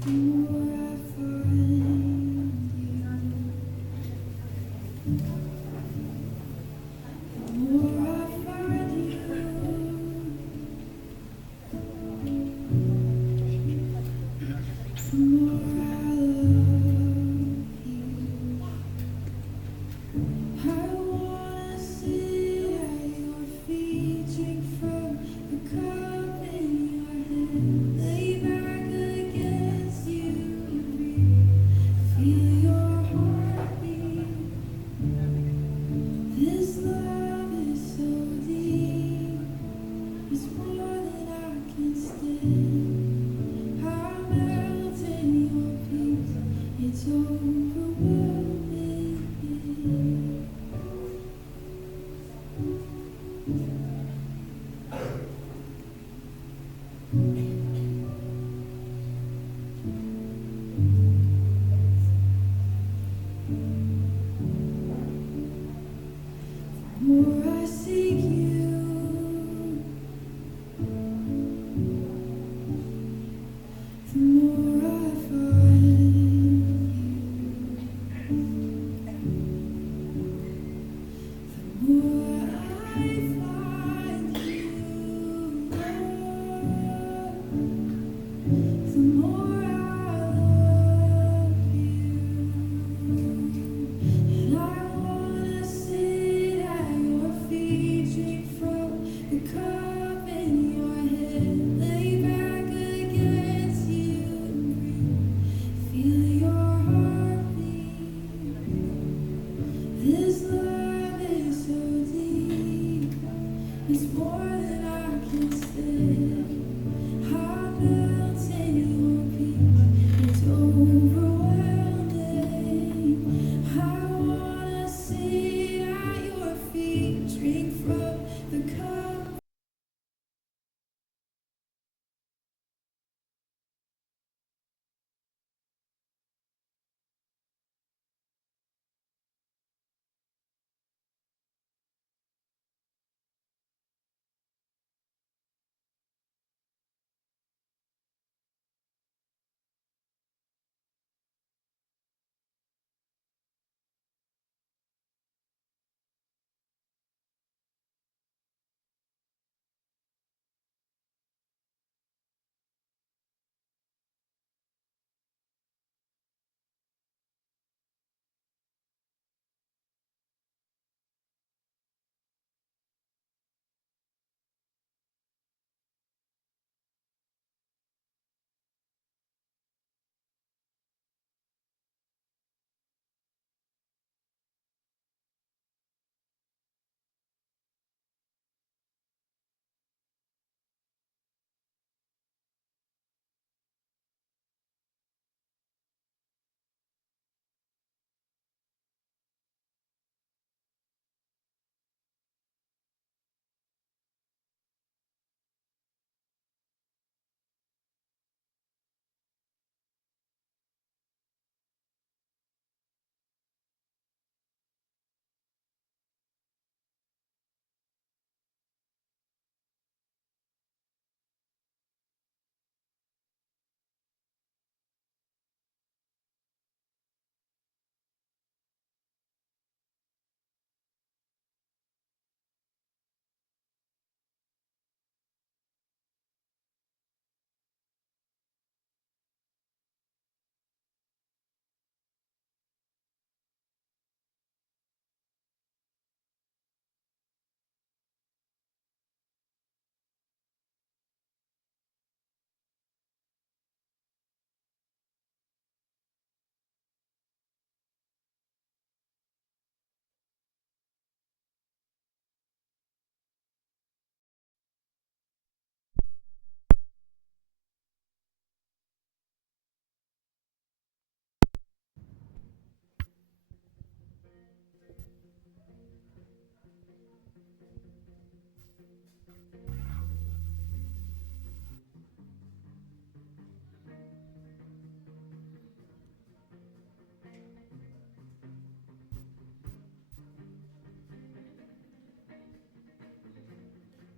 The more I find you, the more I find you, the more I love you. I wanna sit at your feet, drink from the cup in your hand, lay back against you and breathe. Feel your heartbeat. This love is so deep, it's more than I can stand. I melt in your peace, it's overwhelming. The more I seek you, the more I find you. The more I find you, Lord, the more I love you. And I wanna sit at your feet, drink from the cup in your hand, lay back against you and breathe. Feel your heartbeat. This love is so deep, it's more than I can stand. I melt in your peace, it's overwhelming. I wanna sit at your feet, drink from the cup.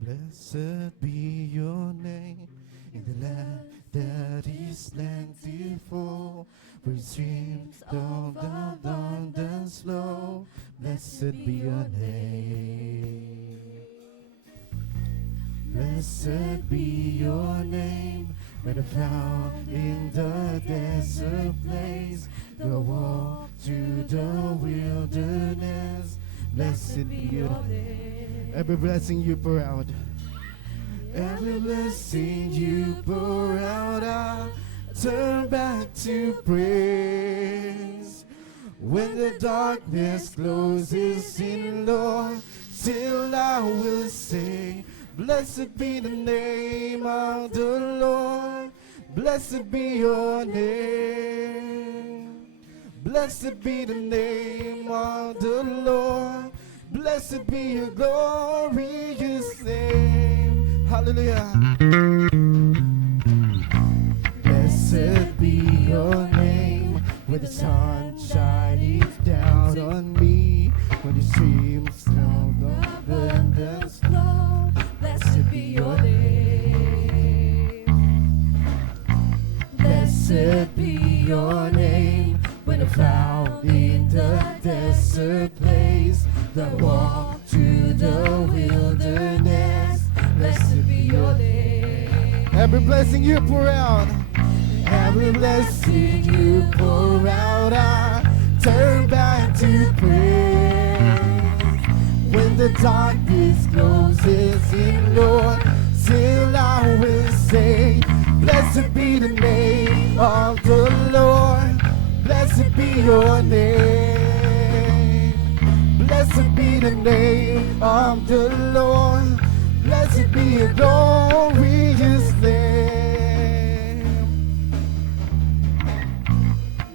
Blessed be your name in the land that is plentiful, with streams of abundance flow. Blessed be your name. Blessed be your name, when found in the desert place, the walk through the wilderness. Blessed be your name. Every blessing you pour out, every blessing you pour out, I turn back to praise. When the darkness closes in, Lord, still I will say, blessed be the name of the Lord. Blessed be your name. Blessed be the name of the Lord. Blessed be your glorious name. Hallelujah. Blessed be your name, when the sun shining down on me, when the streams of abundance flow. Blessed be your name. Blessed be your name, when I'm found in the desert place, the walk through the wilderness. Blessed be your name. Every blessing you pour out, every blessing you pour out, I turn back to praise. When the darkness closes in, Lord, still I will say, blessed be the name of the Lord. Blessed be your name. Blessed be the name of the Lord. Blessed be your glorious name.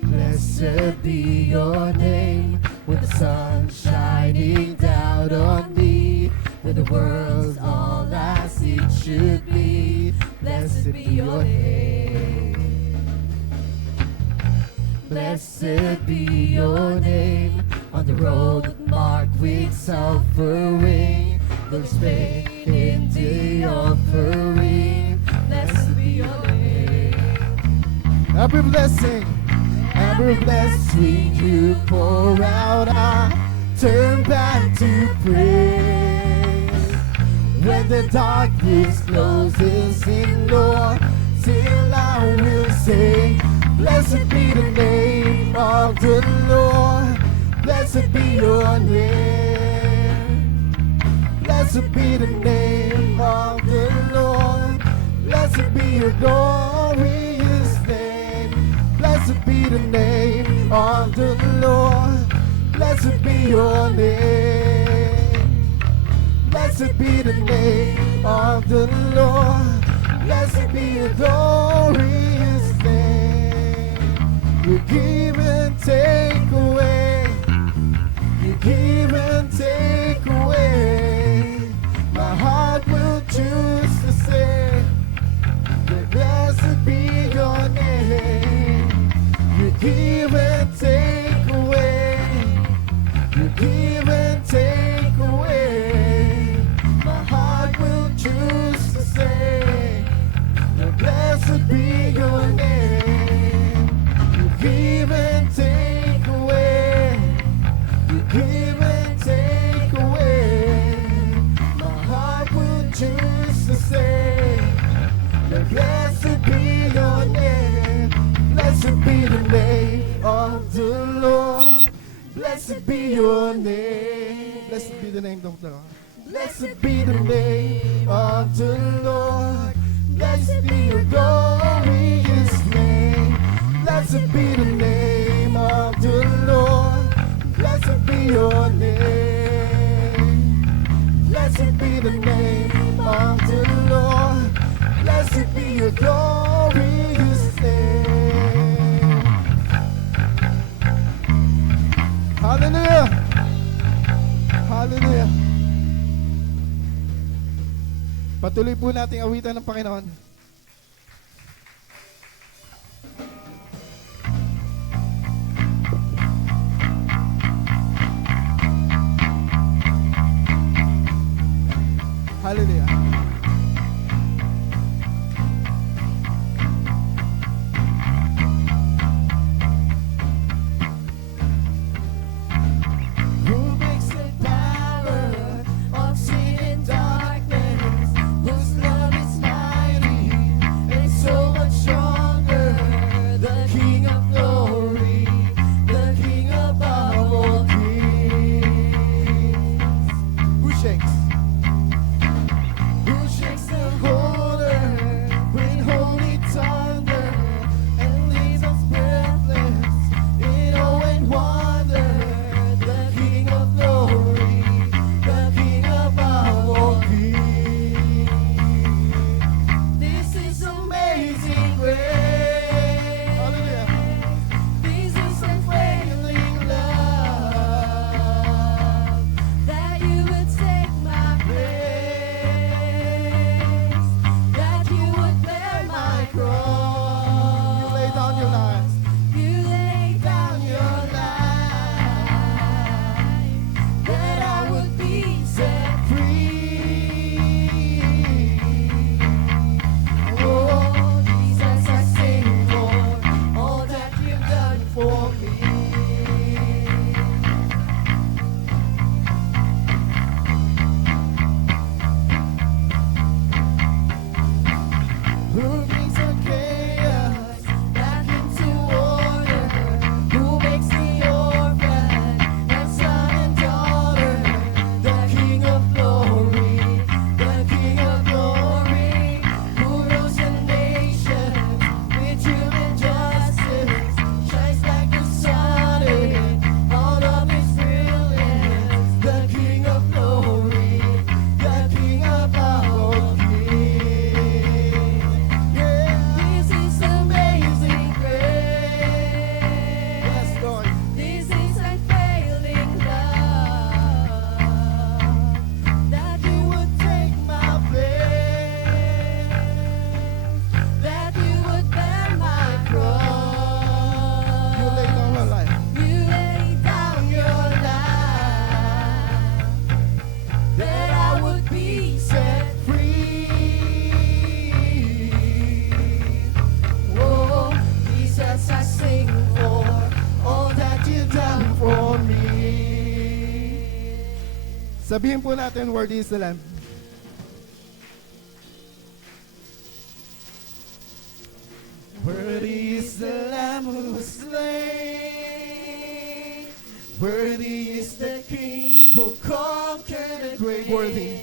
Blessed be your name, with the sun shining down on me, when the world's all as it should be. Blessed be your name. Blessed be your name, on the road marked with suffering, there's faith in the offering. Blessed be your name. Every blessing you pour out, I turn back to praise. When the darkness closes in, Lord, still I will say, blessed be the name of the Lord. Blessed be your name. Blessed be the name of the Lord. Blessed be your glorious name. Blessed be the name of the Lord. Blessed be your name. Blessed be the name of the Lord. Blessed be your glorious name. You give and take away. You give and take away. My heart will choose to say, blessed be your name. You give and take away. You give and take away. My heart will choose to say, blessed be your name. You give and take away. You give and take away. My heart will choose to say, blessed be your name. Blessed be the name of the Lord. Blessed be your name. Blessed be the name of the Lord. Blessed be the name of the Lord. Blessed be your glorious name. Blessed be the name of the Lord. Blessed be your name. Blessed be the name of the Lord. Blessed be your glorious name. Hallelujah. Hallelujah. Patuloy po nating awitan ng Panginoon. Hallelujah. Sabihin po natin, worthy is the Lamb. Worthy is the Lamb who was slain. Worthy is the King who conquered the grave. Worthy.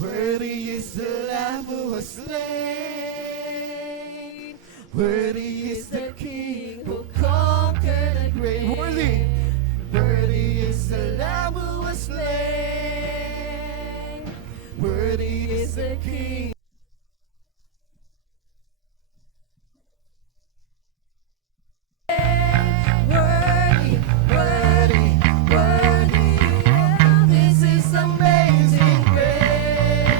Worthy is the Lamb who was slain. Worthy is the King who conquered the grave. Worthy. Worthy is the Lamb who was slain. Worthy is the King. Worthy, worthy, worthy. This is amazing grace.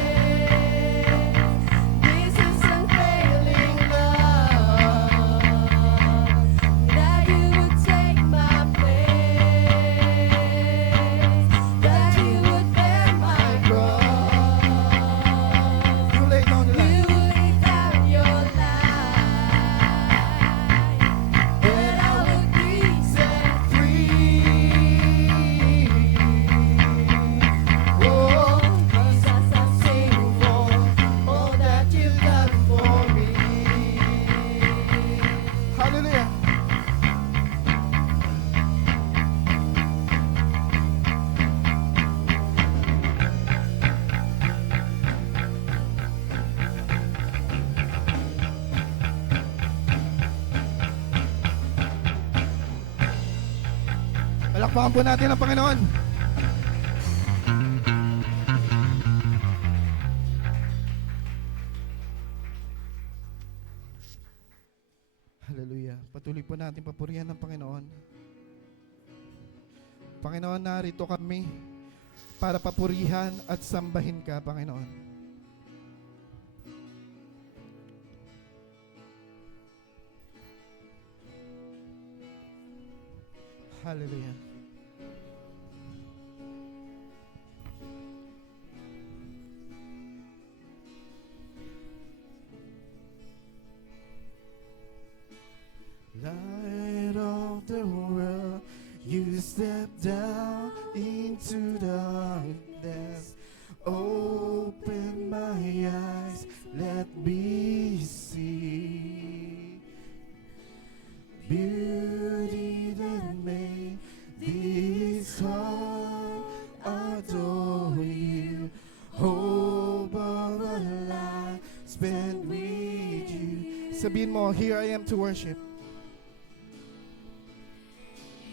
This is unfailing love. That you would take my place. That you would bear my cross. You lay down the You line. would lay down your life. That I would be set Oh, Jesus, I sing for all that you've done for me. hallelujah. Palakpakan po natin ang Panginoon. Hallelujah. Patuloy po natin papurihan ng Panginoon. Panginoon, narito kami para papurihan at sambahin ka, Panginoon. Hallelujah. Light of the world, you step down into darkness. Open my eyes, let me see beauty that made this heart adore you. Hope of a life spent with you. Sabihin mo, here I am to worship.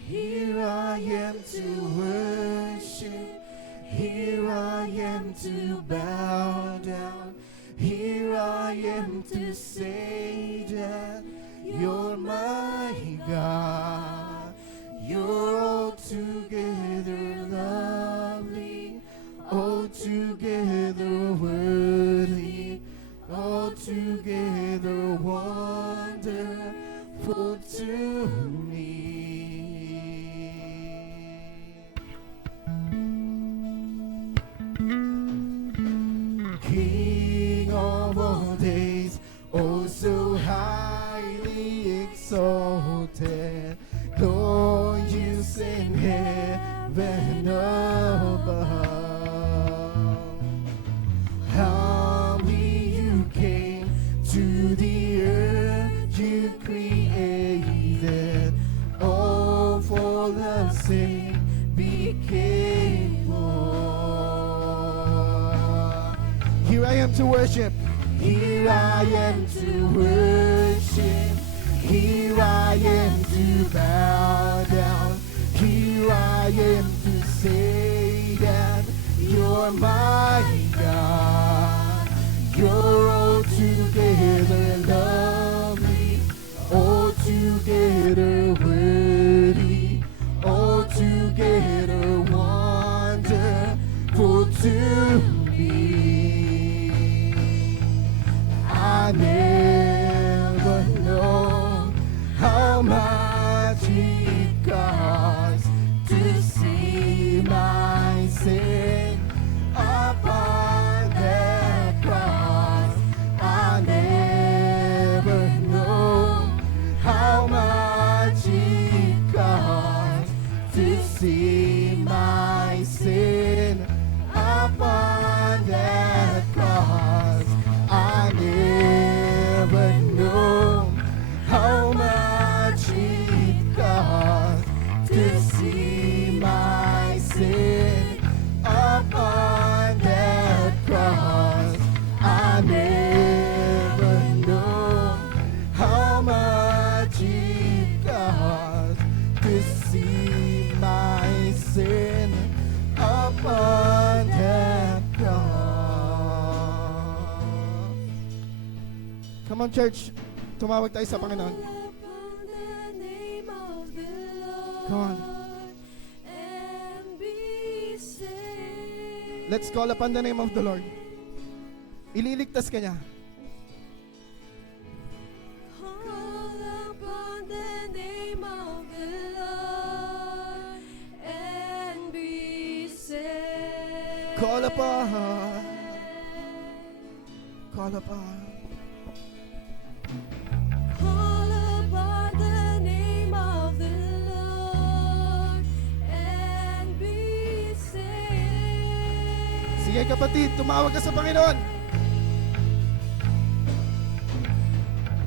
Here I am to worship. Here I am to bow down. Here I am to say that you're my God. You're altogether lovely, altogether worthy, altogether wonderful to me. King of all days, oh so highly exalted, Lord, you sit in heaven above. Humbly you came to the earth you created, all for the sake became born. Here I am to worship. Here I am to worship. Here I am to bow down. Here I am to say that you're my God. You're altogether lovely, altogether worthy, altogether wonderful to me. I never know how much it costs to see my sin upon that cross. I never know how much it costs to see my sin see my sin upon that cross. Come on, church. Tumawag tayo sa Panginoon. Upon the name of the Lord. Come on. And be saved. Let's call upon the name of the Lord. Ililigtas ka niya. Call upon the name of the Lord and be saved. Call upon. Call upon. Call upon the name of the Lord and be saved. Sige kapatid, tumawag ka sa Panginoon.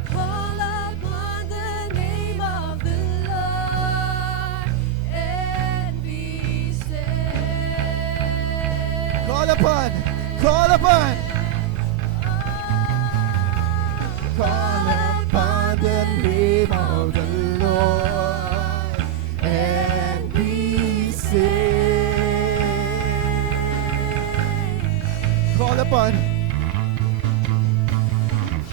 Call upon the name of the Lord and be saved. Call upon. Call upon. Call upon the name of the Lord and be saved. Call upon.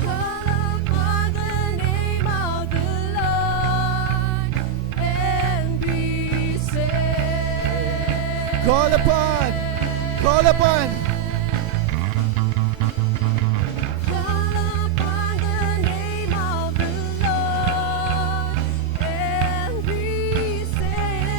Call upon the name of the Lord and be saved. Call upon. Call upon. Call upon the name of the Lord and be saved.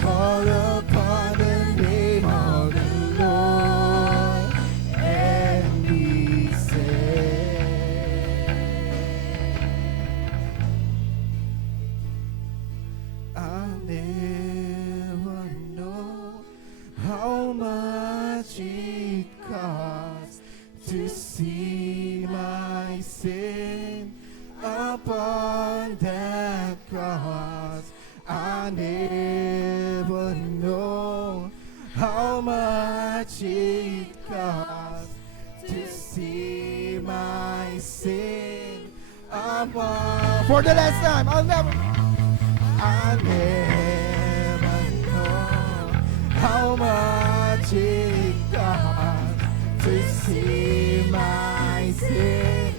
Call upon the name of the Lord and be saved. I'll never know how much it costs to see my sin upon that cross. I never know how much it costs to see my sin upon. For the last time, I never know how much it costs to see my sin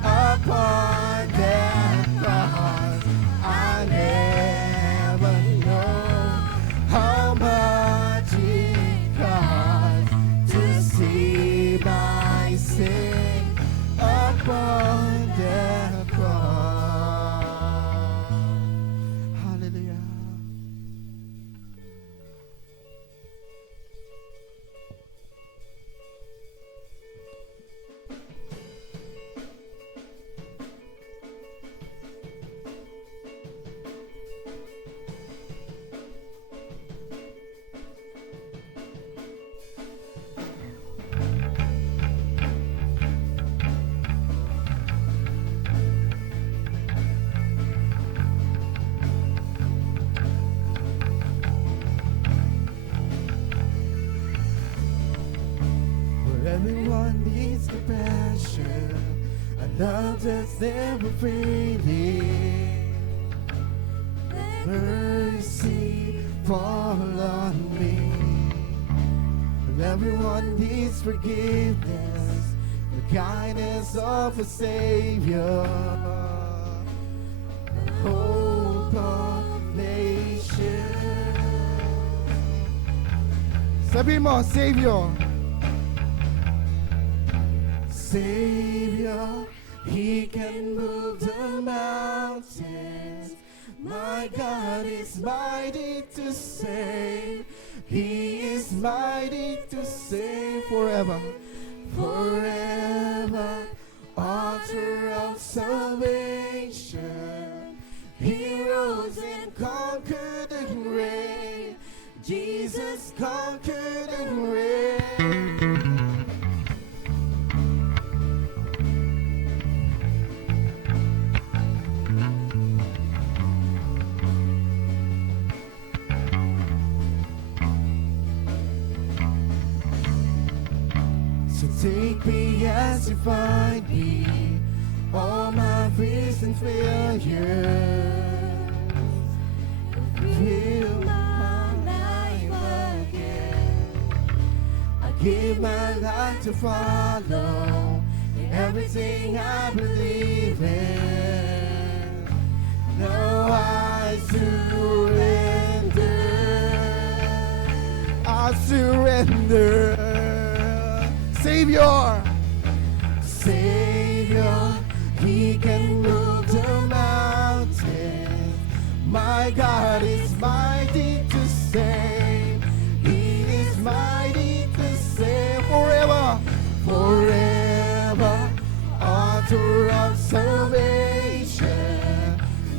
upon that cross. I never know how much it costs to see my sin upon that cross. Hallelujah. Where everyone needs compassion, a love that's never fading. Mercy fall on me. Where everyone needs forgiveness, the kindness of a Savior, the hope of nations. Sabi mo, Savior. Savior, He can move the mountains. My God is mighty to save. He is mighty to save forever. Forever, author of salvation. He rose and conquered the grave. Jesus conquered the grave. So take me as you find me, all my recent failures. Fill my life again. I give my life to follow everything I believe in. Now I surrender. I surrender. Savior, Savior, He can move the mountain. My God is mighty to save. He is mighty to save forever, forever. Author of salvation,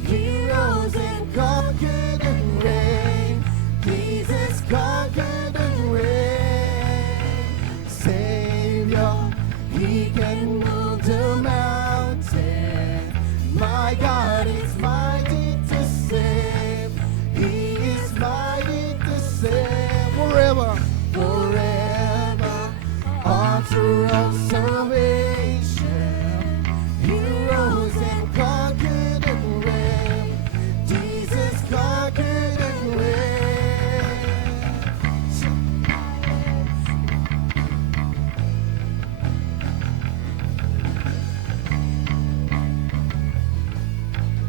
He rose and conquered and reigned. Jesus conquered and reigned. Savior, He can move the mountain. My God is mighty to save. He is mighty to save forever, forever. Author of salvation, He rose and conquered and reigned. Jesus conquered and reigned.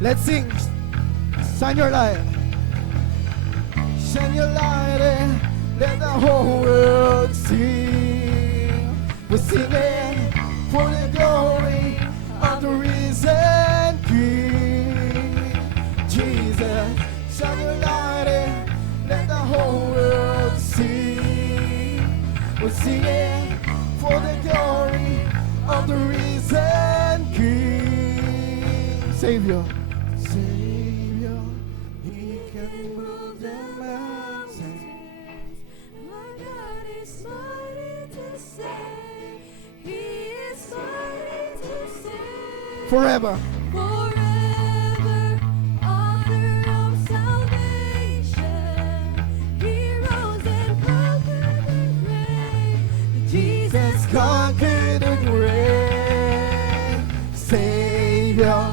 Let's sing. Shine your light. Shine your light and let the whole world see. We're singing for the glory of the risen King. Jesus, shine your light and let the whole world see. We're singing for the glory of the risen King. Savior, Savior, He can move the mountains. My God is mighty to save. He is mighty to save. Forever, Forever, honor of salvation. He rose and conquered and reigned. Jesus conquered and reigned. Savior,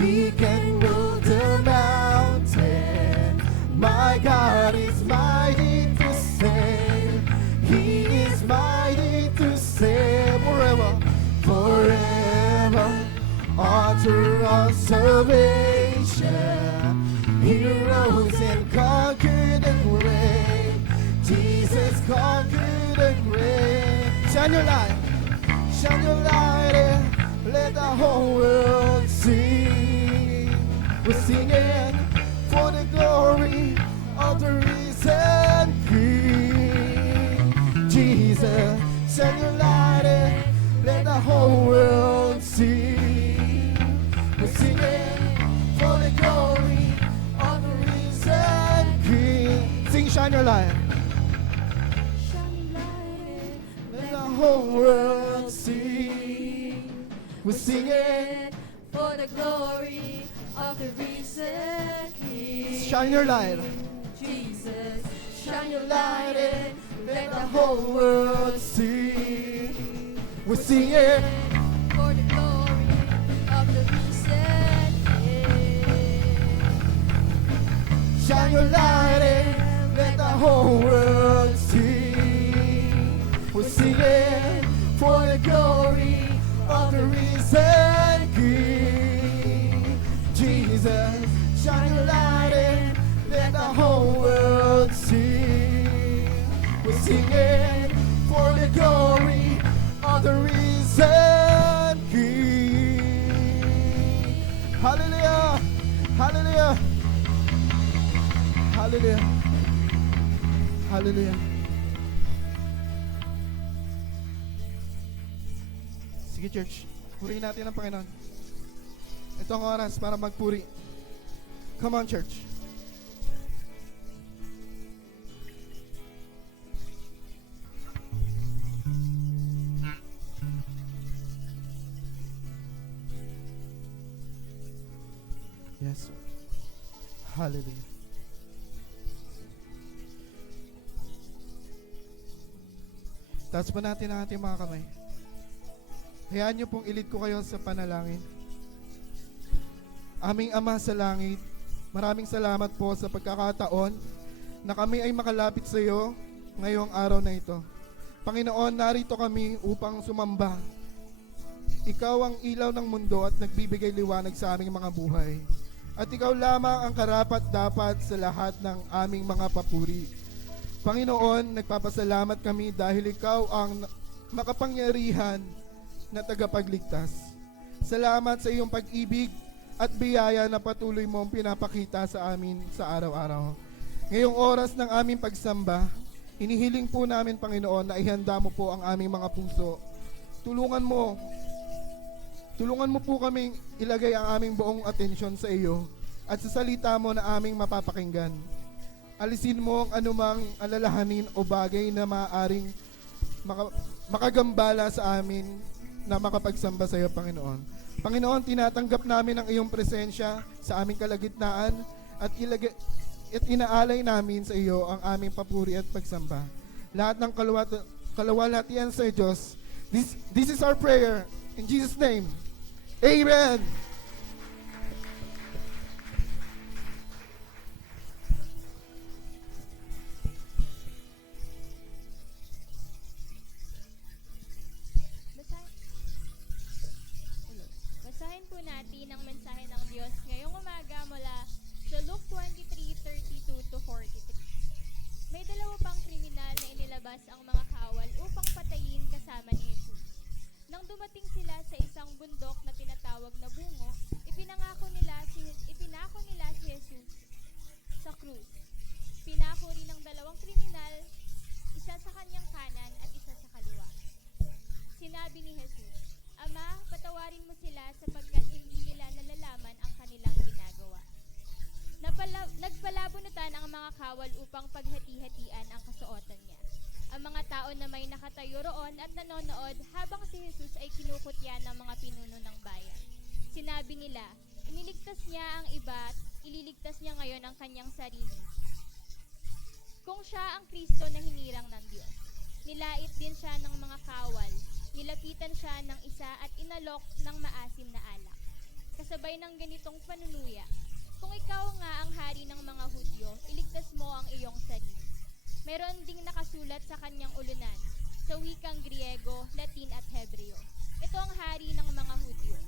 He can move the mountain. My God is mighty to save. He is mighty to save forever, forever. Author of salvation, He rose and conquered and reigned. Jesus conquered and reigned. Shine your light, shine your light and let the whole world see. We're singing for the glory of the risen King. Jesus, shine your light and let the whole world see. We're singing for the glory of the risen King. Sing, shine your light. Shine light, Let the whole world see. We're singing. for the glory of the risen King. Shine your light. Jesus, shine your light and let the Whole whole world see. We're singing. for the glory of the risen King. Shine your light and let the whole world see. We're singing for the glory of the risen King. Jesus, shine your light and let the whole world see. We're singing for the glory of the risen King. Hallelujah! Hallelujah! Hallelujah! Hallelujah! Sige, church. Purihin natin ang Panginoon. Ito ang oras para magpuri. Come on, church. Yes, sir. Hallelujah. Taas po natin ang ating mga kamay. Hayaan niyo pong ilid ko kayo sa panalangin. Aming Ama sa langit, maraming salamat po sa pagkakataon na kami ay makalapit sa iyo ngayong araw na ito. Panginoon, narito kami upang sumamba. Ikaw ang ilaw ng mundo at nagbibigay liwanag sa aming mga buhay. At ikaw lamang ang karapat-dapat sa lahat ng aming mga papuri. Panginoon, nagpapasalamat kami dahil ikaw ang makapangyarihan na tagapagligtas. Salamat sa iyong pag-ibig at biyaya na patuloy mong pinapakita sa amin sa araw-araw. Ngayong oras ng aming pagsamba, inihiling po namin, Panginoon, na ihanda mo po ang aming mga puso. Tulungan mo po kaming ilagay ang aming buong atensyon sa iyo at sa salita mo na aming mapapakinggan. Alisin mo ang anumang alalahanin o bagay na maaaring makagambala sa amin na makapagsamba sa iyo, Panginoon. Panginoon, tinatanggap namin ang iyong presensya sa aming kalagitnaan at inaalay namin sa iyo ang aming papuri at pagsamba. Lahat ng kalawalhatian sa Diyos, this is our prayer. In Jesus' name, Amen! Basahin po natin ang mensahe ng Diyos ngayong umaga mula sa Luke 23:32-43. May dalawa pang kriminal na inilabas ang mga kawal upang patayin kasama ni Jesus. Nang dumating sila sa isang bundok na tinatawag na Bungo, ipinako nila si Jesus sa krus. Pinako rin ng dalawang kriminal, isa sa kanyang kanan at isa sa kaliwa. Sinabi ni Jesus, Ama, patawarin mo sila sapagkat hindi nila nalalaman ang kanilang ginagawa. Nagpalabunutan ang mga kawal upang paghati-hatian ang kasuotan niya. Ang mga tao na may nakatayo roon at nanonood habang si Jesus ay kinukutya ng mga pinuno ng bayan. Sinabi nila, iniligtas niya ang iba at ililigtas niya ngayon ang kanyang sarili. Kung siya ang Kristo na hinirang ng Diyos. Nilait din siya ng mga kawal. Nilapitan siya ng isa at inalok ng maasim na alak. Kasabay ng ganitong panunuya, kung ikaw nga ang hari ng mga Hudyo, iligtas mo ang iyong sarili. Meron ding nakasulat sa kanyang ulunan, sa wikang Griego, Latin at Hebreo. Ito ang hari ng mga Hudyo.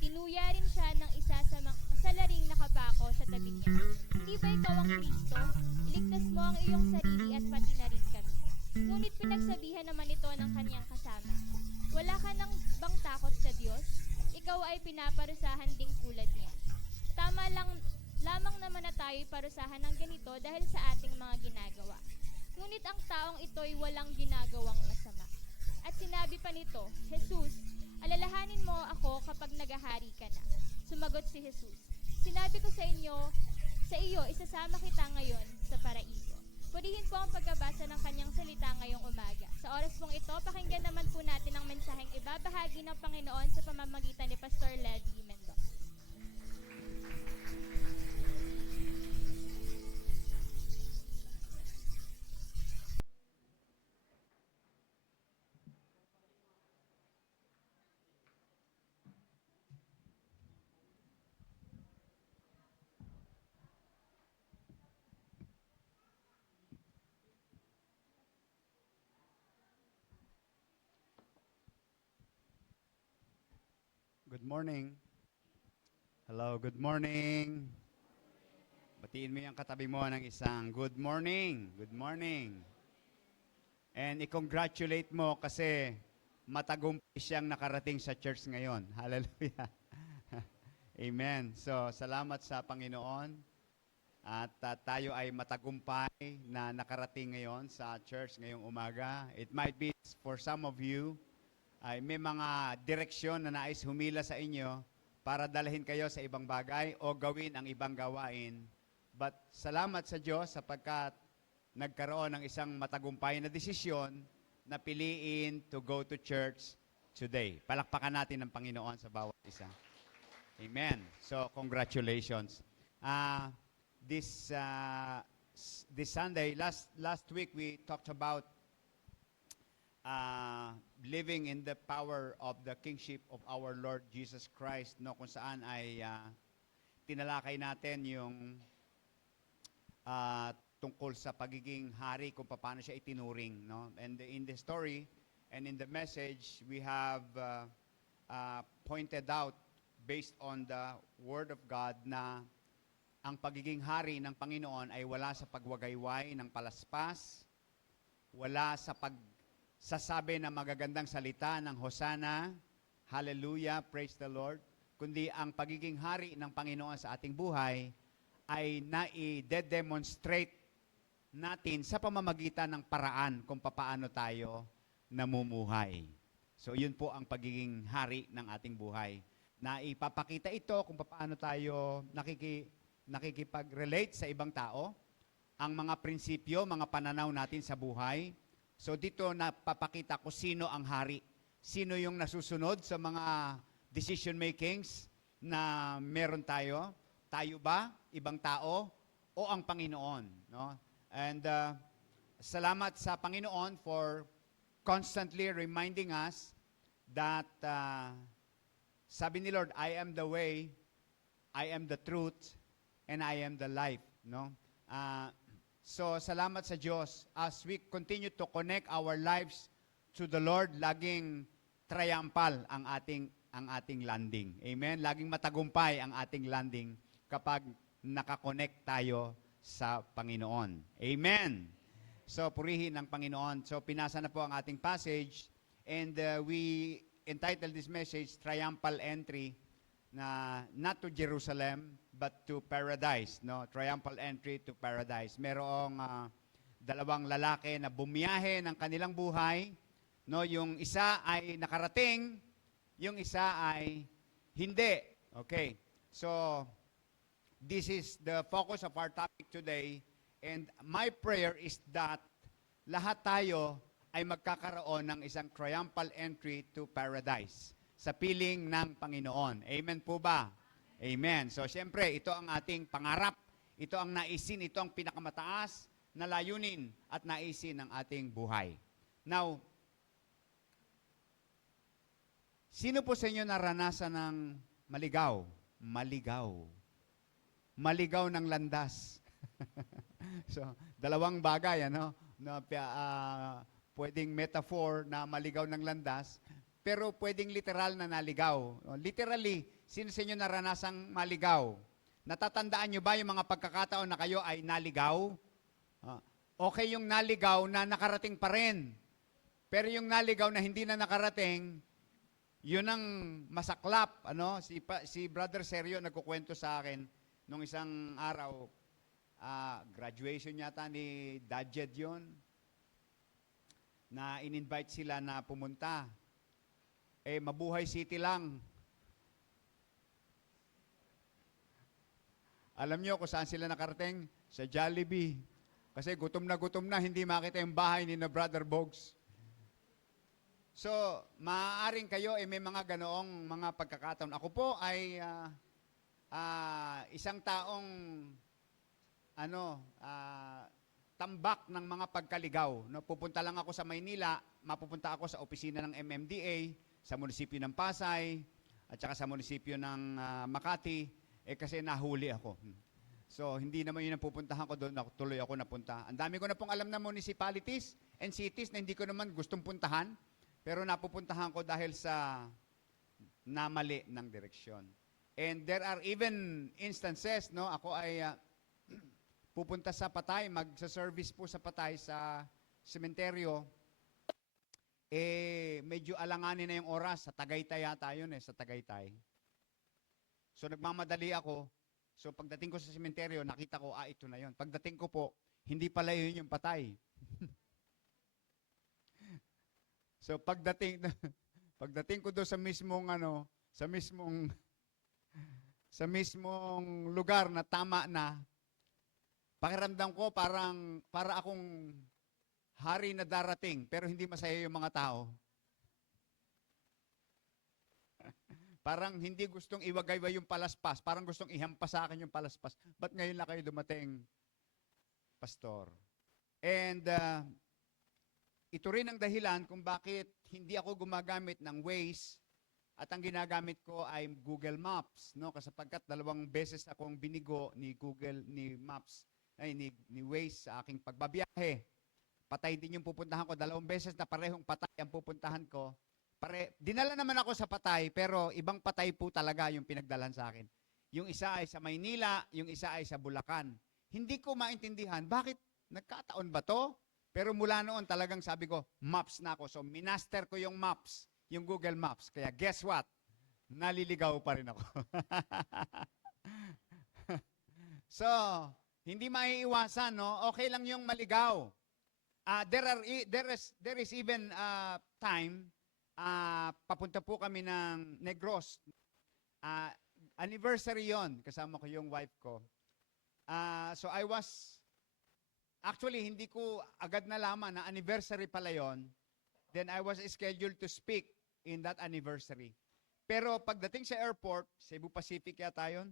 Tinuya rin siya ng isa sa salaring nakapako sa tabi niya. Hindi ba ikaw ang Kristo? Iligtas mo ang iyong sarili at pati na rin kami. Ngunit pinagsabihan naman ito ng kanyang kasama. Wala ka nang bang takot sa Diyos? Ikaw ay pinaparusahan ding tulad niya. Lamang naman na tayo'y parusahan ng ganito dahil sa ating mga ginagawa. Ngunit ang taong ito'y walang ginagawang masama. At sinabi pa nito, Jesus, alalahanin mo ako kapag nagahari ka na. Sumagot si Jesus, sinabi ko sa iyo, isasama kita ngayon sa paraiso. Purihin po ang pagkabasa ng kanyang salita ngayong umaga. Sa oras pong ito, pakinggan naman po natin ang mensaheng ibabahagi ng Panginoon sa pamamagitan ni Pastor Levi Mendoza. Good morning. Hello, good morning. Batiin mo yung katabi mo ng isang good morning. Good morning. And i-congratulate mo kasi matagumpay siyang nakarating sa church ngayon. Hallelujah. Amen. So, salamat sa Panginoon. At tayo ay matagumpay na nakarating ngayon sa church ngayong umaga. It might be for some of you, ay may mga direksyon na nais humila sa inyo para dalhin kayo sa ibang bagay o gawin ang ibang gawain. But salamat sa Diyos sapagkat nagkaroon ng isang matagumpay na desisyon na piliin to go to church today. Palakpakan natin ang Panginoon sa bawat isa. Amen. So, congratulations. This Sunday, last week we talked about living in the power of the kingship of our Lord Jesus Christ, no, kung saan ay tinalakay natin yung tungkol sa pagiging hari, kung paano siya itinuring, no? And in the story and in the message, we have pointed out based on the Word of God na ang pagiging hari ng Panginoon ay wala sa pagwagayway ng palaspas, wala sa pagsasabi ng magagandang salita ng Hosana, Hallelujah, praise the Lord, kundi ang pagiging hari ng Panginoon sa ating buhay ay nai-demonstrate natin sa pamamagitan ng paraan kung paano tayo namumuhay. So yun po ang pagiging hari ng ating buhay. Na ipapakita ito kung paano tayo nakikipag-relate sa ibang tao, ang mga prinsipyo, mga pananaw natin sa buhay. So dito napapakita ko sino ang hari. Sino yung nasusunod sa mga decision makings na meron tayo. Tayo ba, ibang tao, o ang Panginoon? No? And salamat sa Panginoon for constantly reminding us that sabi ni Lord, I am the way, I am the truth, and I am the life. No? So salamat sa Diyos as we continue to connect our lives to the Lord, laging triumphal ang ating landing. Amen? Laging matagumpay ang ating landing kapag nakakonect tayo sa Panginoon. Amen. So purihin ang Panginoon. So pinasa na po ang ating passage and we entitled this message, Triumphal Entry, na not to Jerusalem, but to paradise. No? Triumphal Entry to paradise. Merong dalawang lalaki na bumiyahe ng kanilang buhay. No? Yung isa ay nakarating, yung isa ay hindi. Okay. So, this is the focus of our topic today. And my prayer is that lahat tayo ay magkakaroon ng isang triumphal entry to paradise sa piling ng Panginoon. Amen po ba? Amen. So, siyempre, ito ang ating pangarap. Ito ang naisin, ito ang pinakamataas na layunin at naisin ng ating buhay. Now, sino po sa inyo naranasan ng maligaw? Maligaw. Maligaw ng landas. So, dalawang bagay, ano? Pwedeng metaphor na maligaw ng landas, pero pwedeng literal na naligaw. Literally, sino sa inyo naranasang maligaw? Natatandaan nyo ba yung mga pagkakataon na kayo ay naligaw? Okay yung naligaw na nakarating pa rin. Pero yung naligaw na hindi na nakarating, yun ang masaklap. Ano? Si Brother Sergio nagkukwento sa akin nung isang araw, graduation yata ni Dajed yun, na in-invite sila na pumunta. Mabuhay City lang. Alam nyo kung saan sila nakarating? Sa Jollibee. Kasi gutom na, hindi makita yung bahay ni na Brother Bogs. So, maaaring kayo may mga ganoong mga pagkakataon. Ako po ay isang taong tambak ng mga pagkaligaw. No? Pupunta lang ako sa Maynila, mapupunta ako sa opisina ng MMDA, sa munisipyo ng Pasay, at saka sa munisipyo ng Makati, kasi nahuli ako. So, hindi naman yun ang pupuntahan ko doon, tuloy ako napunta. Ang dami ko na pong alam na municipalities and cities na hindi ko naman gustong puntahan, pero napupuntahan ko dahil sa namali ng direksyon. And there are even instances, no, ako ay pupunta sa Patay, magsa-service po sa Patay sa sementeryo, medyo alanganin na yung oras. Sa Tagaytay yata yun sa Tagaytay. So nagmamadali ako. So pagdating ko sa sementeryo, nakita ko, ito na yun. Pagdating ko po, hindi pala yun yung Patay. So pagdating ko doon sa mismong sa mismong lugar na tama na, pakiramdam ko para akong hari na darating, pero hindi masaya yung mga tao. Parang hindi gustong iwagayway yung palaspas, parang gustong ihampas sa akin yung palaspas. Ba't ngayon lang kayo dumating, Pastor? And ito rin ang dahilan kung bakit hindi ako gumagamit ng Waze at ang ginagamit ko ay Google Maps, no? Kasi sapagkat 2 beses akong binigo ni Google ni Maps ay ni Waze sa aking pagbabiyahe. Patay din yung pupuntahan ko, 2 beses na parehong patay ang pupuntahan ko. Dinala naman ako sa patay, pero ibang patay po talaga yung pinagdalhan sa akin. Yung isa ay sa Maynila, yung isa ay sa Bulacan. Hindi ko maintindihan, bakit nagkataon ba to? Pero mula noon talagang sabi ko, maps na ako. So minaster ko yung maps, yung Google Maps. Kaya guess what? Naliligaw pa rin ako. So, hindi maiiwasan, no? Okay lang yung maligaw. There is even time, papunta po kami ng Negros. Anniversary yon, kasama ko yung wife ko. So actually, hindi ko agad nalaman na anniversary pala yon. Then I was scheduled to speak in that anniversary. Pero pagdating sa airport, Cebu Pacific yata yun,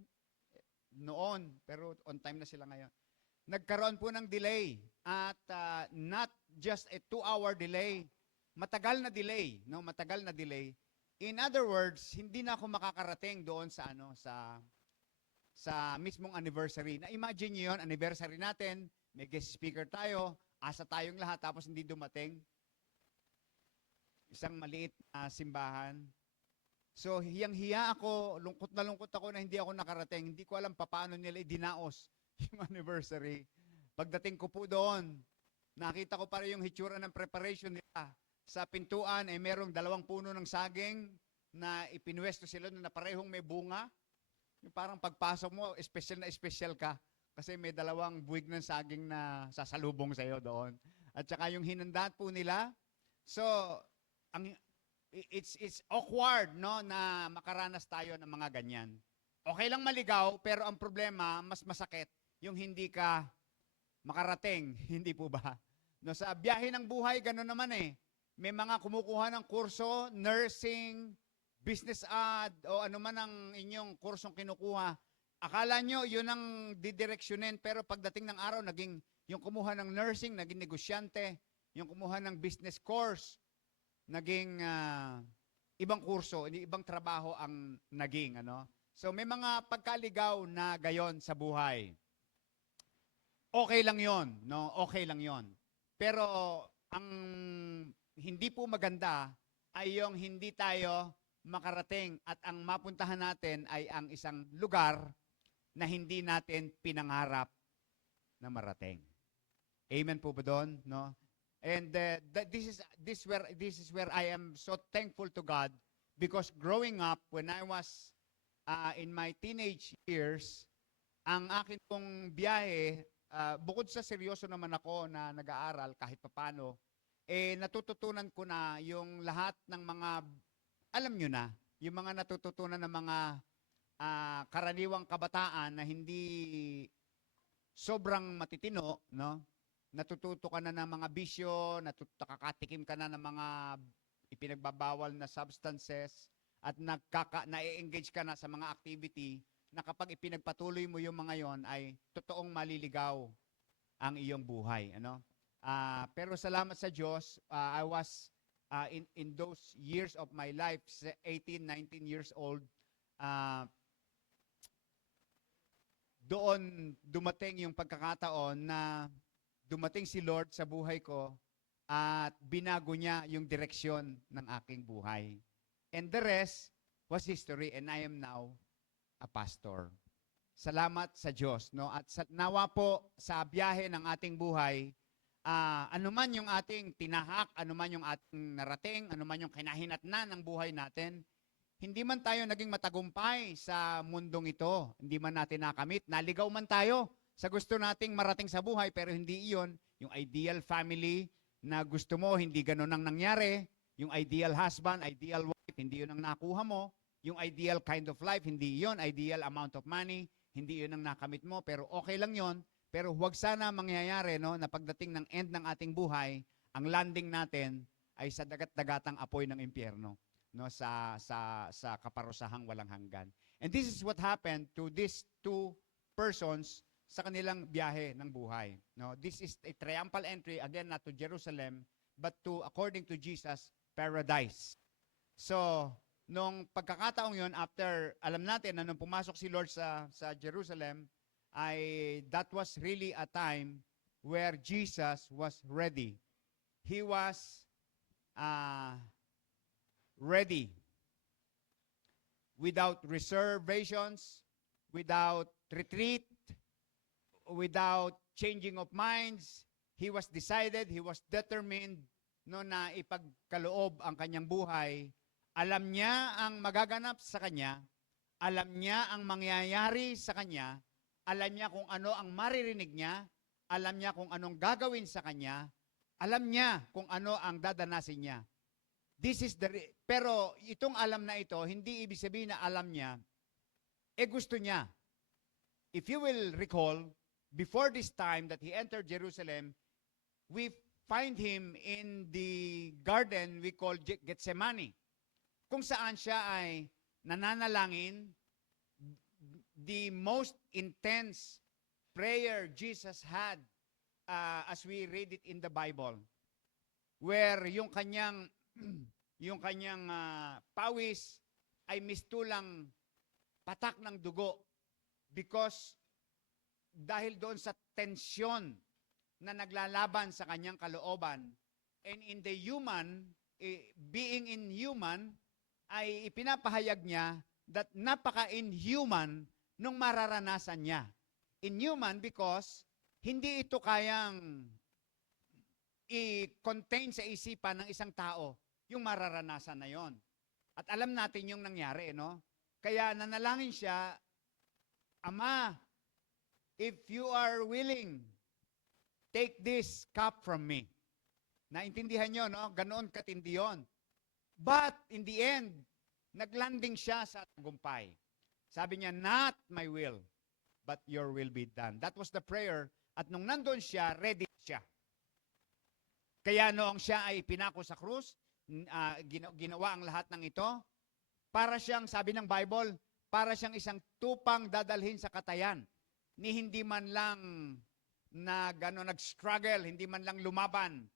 noon, pero on time na sila ngayon. Nagkaroon po ng delay at not just a 2-hour delay, matagal na delay, no? Matagal na delay. In other words, hindi na ako makakarating doon sa sa mismong anniversary. Na imagine niyo 'yon, anniversary natin, may guest speaker tayo, asa tayong lahat tapos hindi dumating. Isang maliit na simbahan. So, hiyang-hiya ako, lungkot na lungkot ako na hindi ako nakarating. Hindi ko alam paano nila idinaos yung anniversary. Pagdating ko po doon, nakita ko pa rin yung hitsura ng preparation nila. Sa pintuan ay merong 2 puno ng saging na ipinwesto sila na parehong may bunga. Yung parang pagpasok mo, espesyal ka. Kasi may 2 buwig ng saging na sasalubong sa'yo doon. At saka yung hinandaan po nila. So, it's awkward, no, na makaranas tayo ng mga ganyan. Okay lang maligaw, pero ang problema, mas masakit yung hindi ka makarating. Hindi po ba? No, sa biyahe ng buhay, gano'n naman eh. May mga kumukuha ng kurso, nursing, business ad, o ano man ang inyong kursong kinukuha. Akala nyo, yun ang didireksyonin, pero pagdating ng araw, yung kumuha ng nursing, naging negosyante. Yung kumuha ng business course, naging ibang kurso, ibang trabaho ang naging. So may mga pagkaligaw na gayon sa buhay. Okay lang yon, no? Okay lang yon. Pero ang hindi po maganda ay yung hindi tayo makarating at ang mapuntahan natin ay ang isang lugar na hindi natin pinangarap na marating. Amen po ba doon, no? And this is where I am so thankful to God because growing up when I was in my teenage years, ang akin pong biyahe, bukod sa seryoso naman ako na nag-aaral kahit papano, natututunan ko na yung lahat ng mga, alam nyo na, yung mga natututunan ng mga karaniwang kabataan na hindi sobrang matitino, no? Natututo ka na ng mga bisyo, nakakatikim ka na ng mga ipinagbabawal na substances, at na-engage ka na sa mga activity na kapag ipinagpatuloy mo yung mga yon ay totoong maliligaw ang iyong buhay. Pero salamat sa Diyos, I was in those years of my life, 18, 19 years old, doon dumating yung pagkakataon na dumating si Lord sa buhay ko at binago niya yung direksyon ng aking buhay. And the rest was history and I am now a pastor. Salamat sa Diyos, no? At nawa po sa biyahe ng ating buhay, anuman yung ating tinahak, anuman yung ating narating, anuman yung kinahinatnan ng buhay natin, hindi man tayo naging matagumpay sa mundong ito, hindi man natin nakamit, naligaw man tayo sa gusto nating marating sa buhay, pero hindi iyon yung ideal family na gusto mo, hindi ganun ang nangyari. Yung ideal husband, ideal wife, hindi yun ang nakuha mo. Yung ideal kind of life, hindi yun. Ideal amount of money, hindi yun ang nakamit mo. Pero okay lang yun. Pero huwag sana mangyayari, no, na pagdating ng end ng ating buhay, ang landing natin ay sa dagat-dagatang apoy ng impyerno, no, sa kaparusahang walang hanggan. And this is what happened to these 2 persons sa kanilang biyahe ng buhay. No, this is a triumphal entry, again, not to Jerusalem, but to, according to Jesus, paradise. So, nung pagkakataong yon, after, alam natin na nung pumasok si Lord sa Jerusalem, that was really a time where Jesus was ready. He was ready, without reservations, without retreat, without changing of minds. He was decided, he was determined no, na ipagkaloob ang kanyang buhay. Alam niya ang magaganap sa kanya, alam niya ang mangyayari sa kanya, alam niya kung ano ang maririnig niya, alam niya kung anong gagawin sa kanya, alam niya kung ano ang dadanasin niya. Pero itong alam na ito, hindi ibig sabihin na alam niya, gusto niya. If you will recall, before this time that he entered Jerusalem, we find him in the garden we call Gethsemane, kung saan siya ay nananalangin, the most intense prayer Jesus had as we read it in the Bible, where yung kanyang pawis ay mistulang patak ng dugo because dahil doon sa tensyon na naglalaban sa kanyang kalooban, and in the human, being in human, ay ipinapahayag niya that napaka-inhuman nung mararanasan niya. Inhuman because hindi ito kayang i-contain sa isipan ng isang tao yung mararanasan na yon. At alam natin yung nangyari, no? Kaya nanalangin siya, Ama, if you are willing, take this cup from me. Naintindihan nyo, no? Ganoon katindi yun. But in the end, naglanding siya sa tagumpay. Sabi niya, not my will, but your will be done. That was the prayer. At nung nandun siya, ready siya. Kaya noong siya ay pinako sa krus, ginawa ang lahat ng ito, para siyang, sabi ng Bible, para siyang isang tupang dadalhin sa katayan, ni hindi man lang nag-struggle, hindi man lang lumaban.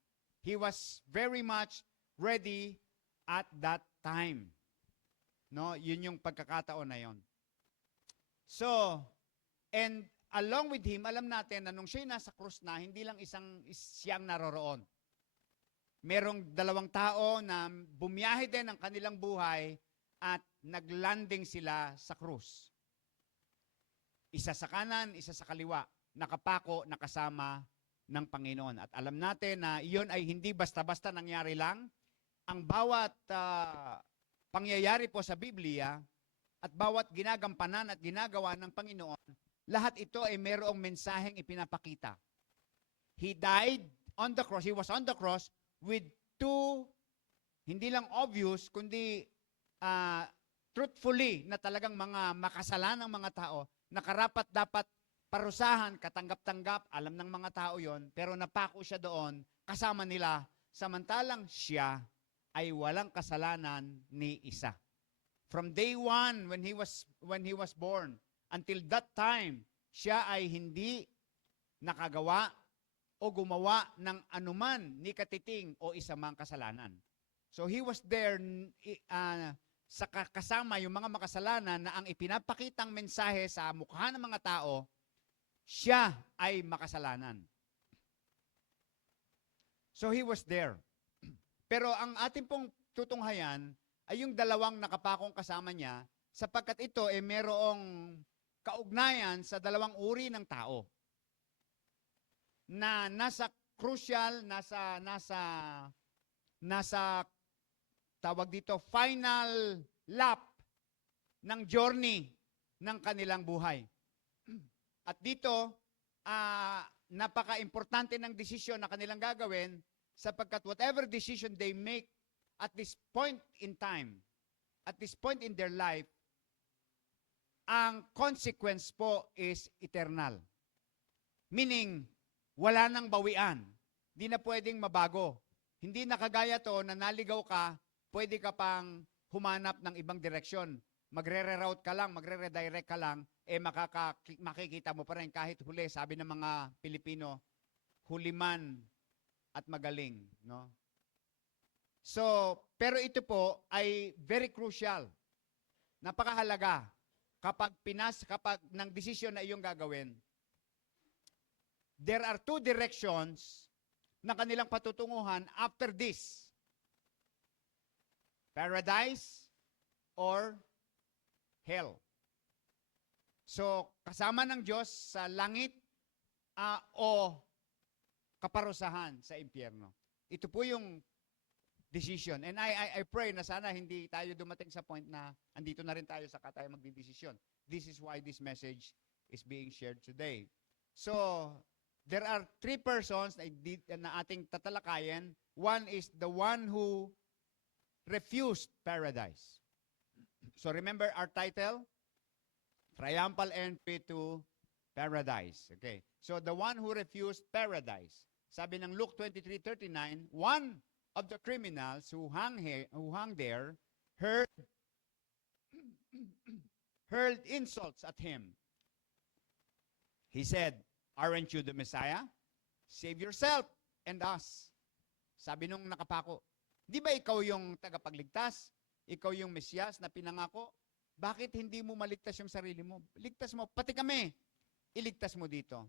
He was very much ready at that time. No, yun yung pagkakataon na yon. So, and along with him, alam natin na nung siya nasa krus na, hindi lang siyang naroroon. Merong dalawang tao na bumiyahe din ang kanilang buhay at naglanding sila sa krus. Isa sa kanan, isa sa kaliwa, nakapako, nakasama ng Panginoon. At alam natin na iyon ay hindi basta-basta nangyari lang. Ang bawat pangyayari po sa Biblia at bawat ginagampanan at ginagawa ng Panginoon, lahat ito ay mayroong mensaheng ipinapakita. He died on the cross. He was on the cross with two, hindi lang obvious, kundi truthfully na talagang mga makasalanang mga tao na karapat dapat parusahan, katanggap-tanggap, alam ng mga tao yon, pero napako siya doon, kasama nila, samantalang siya ay walang kasalanan ni isa. From day one, when he was born, until that time, siya ay hindi nakagawa o gumawa ng anuman ni katiting o isamang kasalanan. So he was there sa kasama yung mga makasalanan na ang ipinapakitang mensahe sa mukha ng mga tao, siya ay makasalanan. So he was there. Pero ang ating pong tutunghayan ay yung dalawang nakapakong kasama niya sapagkat ito ay merong kaugnayan sa dalawang uri ng tao na nasa crucial, nasa tawag dito, final lap ng journey ng kanilang buhay. At dito, napaka-importante ng desisyon na kanilang gagawin sapagkat whatever decision they make at this point in time, at this point in their life, ang consequence po is eternal. Meaning, wala nang bawian. Hindi na pwedeng mabago. Hindi na kagaya to na naligaw ka, pwede ka pang humanap ng ibang direksyon. Magre-reroute ka lang, magre-redirect ka lang, makikita mo pa rin kahit huli. Sabi ng mga Pilipino, huli man at magaling. No? So, pero ito po ay very crucial. Napakahalaga kapag ng desisyon na iyong gagawin. There are two directions na kanilang patutunguhan after this. Paradise or hell. So, kasama ng Diyos sa langit o kaparusahan sa impyerno. Ito po yung decision. And I pray na sana hindi tayo dumating sa point na andito na rin tayo saka tayo magdidesisyon. This is why this message is being shared today. So, there are three persons na ating tatalakayin. One is the one who refused paradise. So, remember our title? Triumphal entry to paradise. Okay. So, the one who refused paradise. Sabi ng Luke 23:39, one of the criminals who hung there hurled insults at him. He said, "Aren't you the Messiah? Save yourself and us." Sabi nung nakapako, di ba ikaw yung tagapagligtas? Ikaw yung Mesiyas na pinangako? Bakit hindi mo maligtas yung sarili mo? Ligtas mo, pati kami. Iligtas mo dito.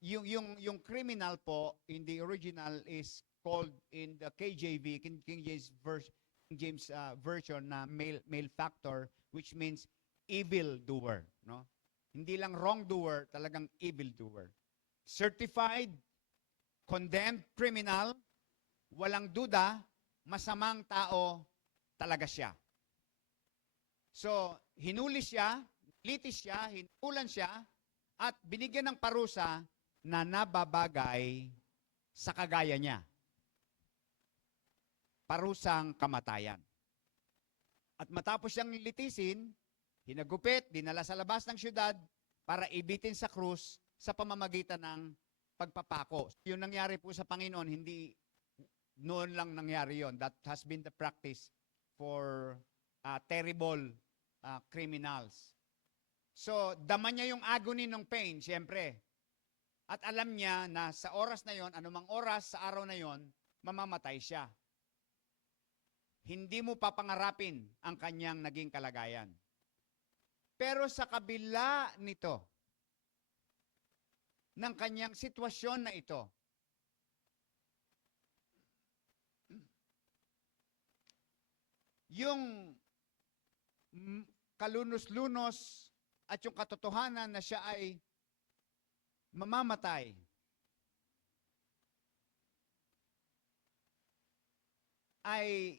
Yung criminal po in the original is called in the KJV, King James version na male factor, which means evil doer, no? Hindi lang wrongdoer, talagang evil doer. Certified, condemned criminal, walang duda, masamang tao talaga siya. So, hinuli siya, litis siya, hinulan siya, at binigyan ng parusa na nababagay sa kagaya niya. Parusang kamatayan. At matapos siyang litisin, hinagupit, dinala sa labas ng syudad para ibitin sa krus sa pamamagitan ng pagpapako. Yung nangyari po sa Panginoon, hindi noon lang nangyari yon. That has been the practice for terrible criminals. So, dama niya yung agony ng pain, siyempre. At alam niya na sa oras na yon, anumang oras sa araw na yon, mamamatay siya. Hindi mo papangarapin ang kanyang naging kalagayan. Pero sa kabila nito, ng kanyang sitwasyon na ito, yung kalunos-lunos at yung katotohanan na siya ay mamamatay, ay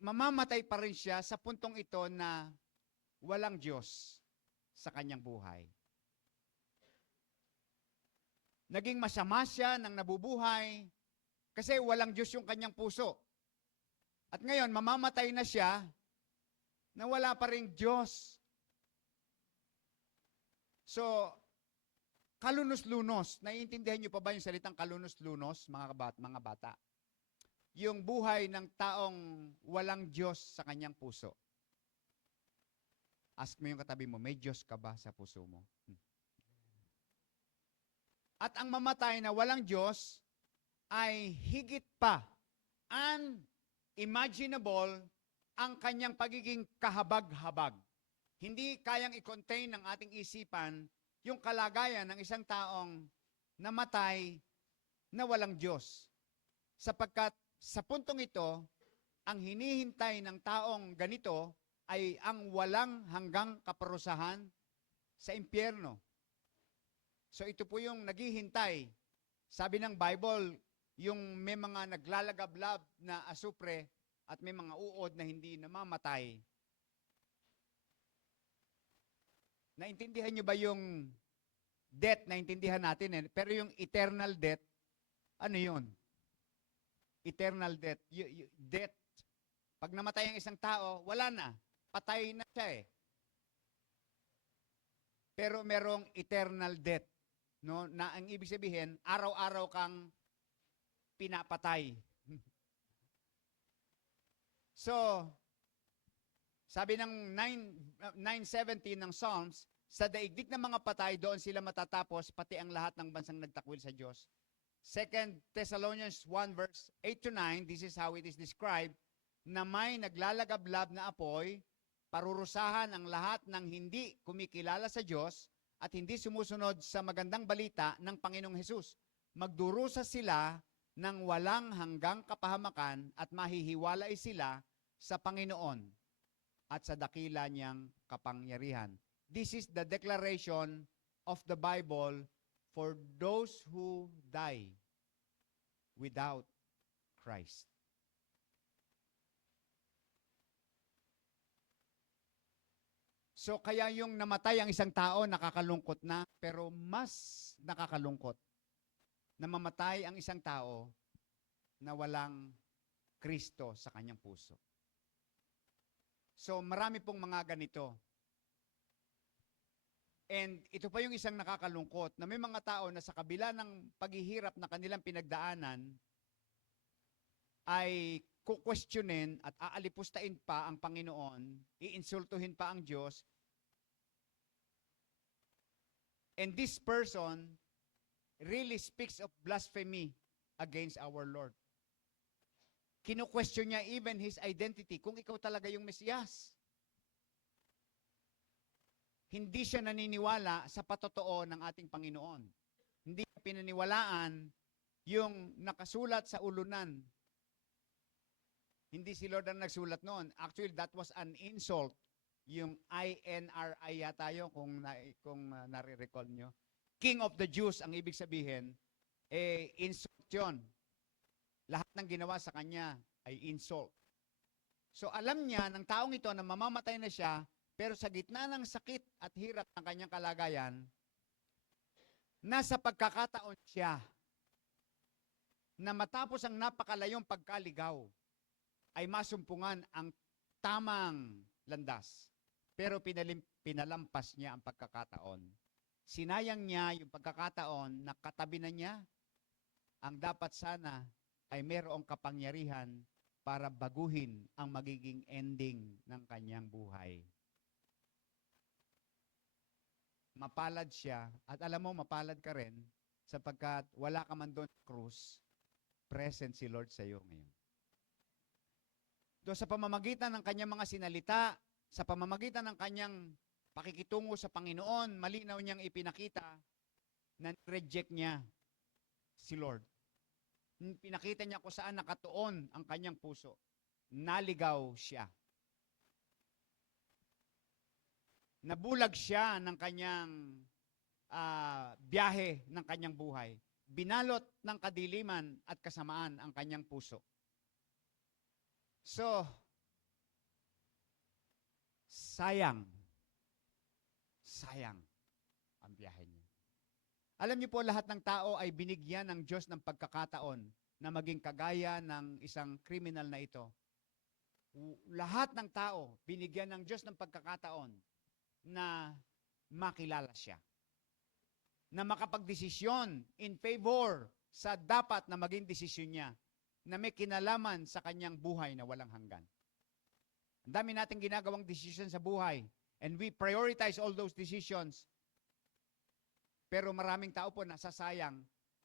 mamamatay pa rin siya sa puntong ito na walang Diyos sa kanyang buhay. Naging masama siya nang nabubuhay kasi walang Diyos yung kanyang puso. At ngayon, mamamatay na siya na wala pa ring Diyos. So, kalunos-lunos. Naiintindihan niyo pa ba yung salitang kalunos-lunos, mga bata? Yung buhay ng taong walang Diyos sa kanyang puso. Ask mo yung katabi mo, may Diyos ka ba sa puso mo? At ang mamatay na walang Diyos ay higit pa unimaginable ang kanyang pagiging kahabag-habag. Hindi kayang i-contain ng ating isipan yung kalagayan ng isang taong namatay na walang Diyos. Sapagkat sa puntong ito, ang hinihintay ng taong ganito ay ang walang hanggang kaparusahan sa impyerno. So ito po yung naghihintay. Sabi ng Bible, yung may mga naglalagablab na asupre at may mga uod na hindi namamatay. Naintindihan nyo ba yung death? Naintindihan natin eh. Pero yung eternal death, ano yun? Eternal death. Death. Pag namatay ang isang tao, wala na. Patay na siya eh. Pero merong eternal death. No? Na ang ibig sabihin, araw-araw kang pinapatay. So, sabi ng 9:17 ng Psalms, sa daigdig ng mga patay, doon sila matatapos, pati ang lahat ng bansang nagtakwil sa Diyos. 2 Thessalonians 1 verse 8 to 9, this is how it is described, na may naglalagablab na apoy, parurusahan ang lahat ng hindi kumikilala sa Diyos at hindi sumusunod sa magandang balita ng Panginoong Hesus. Magdurusa sila ng walang hanggang kapahamakan at mahihiwalay sila sa Panginoon at sa dakila niyang kapangyarihan. This is the declaration of the Bible for those who die without Christ. So kaya yung namatay ang isang tao, nakakalungkot na, pero mas nakakalungkot na mamatay ang isang tao na walang Kristo sa kanyang puso. So marami pong mga ganito. And ito pa yung isang nakakalungkot, na may mga tao na sa kabila ng paghihirap na kanilang pinagdaanan, ay kukwestiyonin at aalipustahin pa ang Panginoon, iinsultuhin pa ang Diyos, and this person really speaks of blasphemy against our Lord. Kino-question niya even His identity, kung ikaw talaga yung Mesiyas. Hindi siya naniniwala sa patotoo ng ating Panginoon. Hindi niya pinaniwalaan yung nakasulat sa ulunan. Hindi si Lord ang nagsulat noon. Actually, that was an insult. Yung INRI yata yun, kung nare-recall nyo. King of the Jews, ang ibig sabihin, insult yun. Lahat ng ginawa sa kanya ay insult. So alam niya ng taong ito na mamamatay na siya, pero sa gitna ng sakit at hirap ng kanyang kalagayan, nasa pagkakataon siya na matapos ang napakalayong pagkaligaw, ay masumpungan ang tamang landas. Pero pinalampas niya ang pagkakataon. Sinayang niya yung pagkakataon na katabi na niya ang dapat sana ay mayroong kapangyarihan para baguhin ang magiging ending ng kanyang buhay. Mapalad siya, at alam mo, mapalad ka rin, sapagkat wala ka man doon sa krus, present si Lord sa iyo ngayon. Doon sa pamamagitan ng kanyang mga sinalita, sa pamamagitan ng kanyang pakikitungo sa Panginoon, malinaw niyang ipinakita na reject niya si Lord. Pinakita niya kung saan nakatuon ang kanyang puso. Naligaw siya. Nabulag siya ng kanyang biyahe ng kanyang buhay. Binalot ng kadiliman at kasamaan ang kanyang puso. So, sayang ang biyahe niya. Alam niyo po, lahat ng tao ay binigyan ng Diyos ng pagkakataon na maging kagaya ng isang kriminal na ito. Lahat ng tao binigyan ng Diyos ng pagkakataon na makilala siya. Na makapagdesisyon in favor sa dapat na maging desisyon niya na may kinalaman sa kanyang buhay na walang hanggan. Ang dami nating ginagawang desisyon sa buhay and we prioritize all those decisions. Pero maraming tao po nasasayang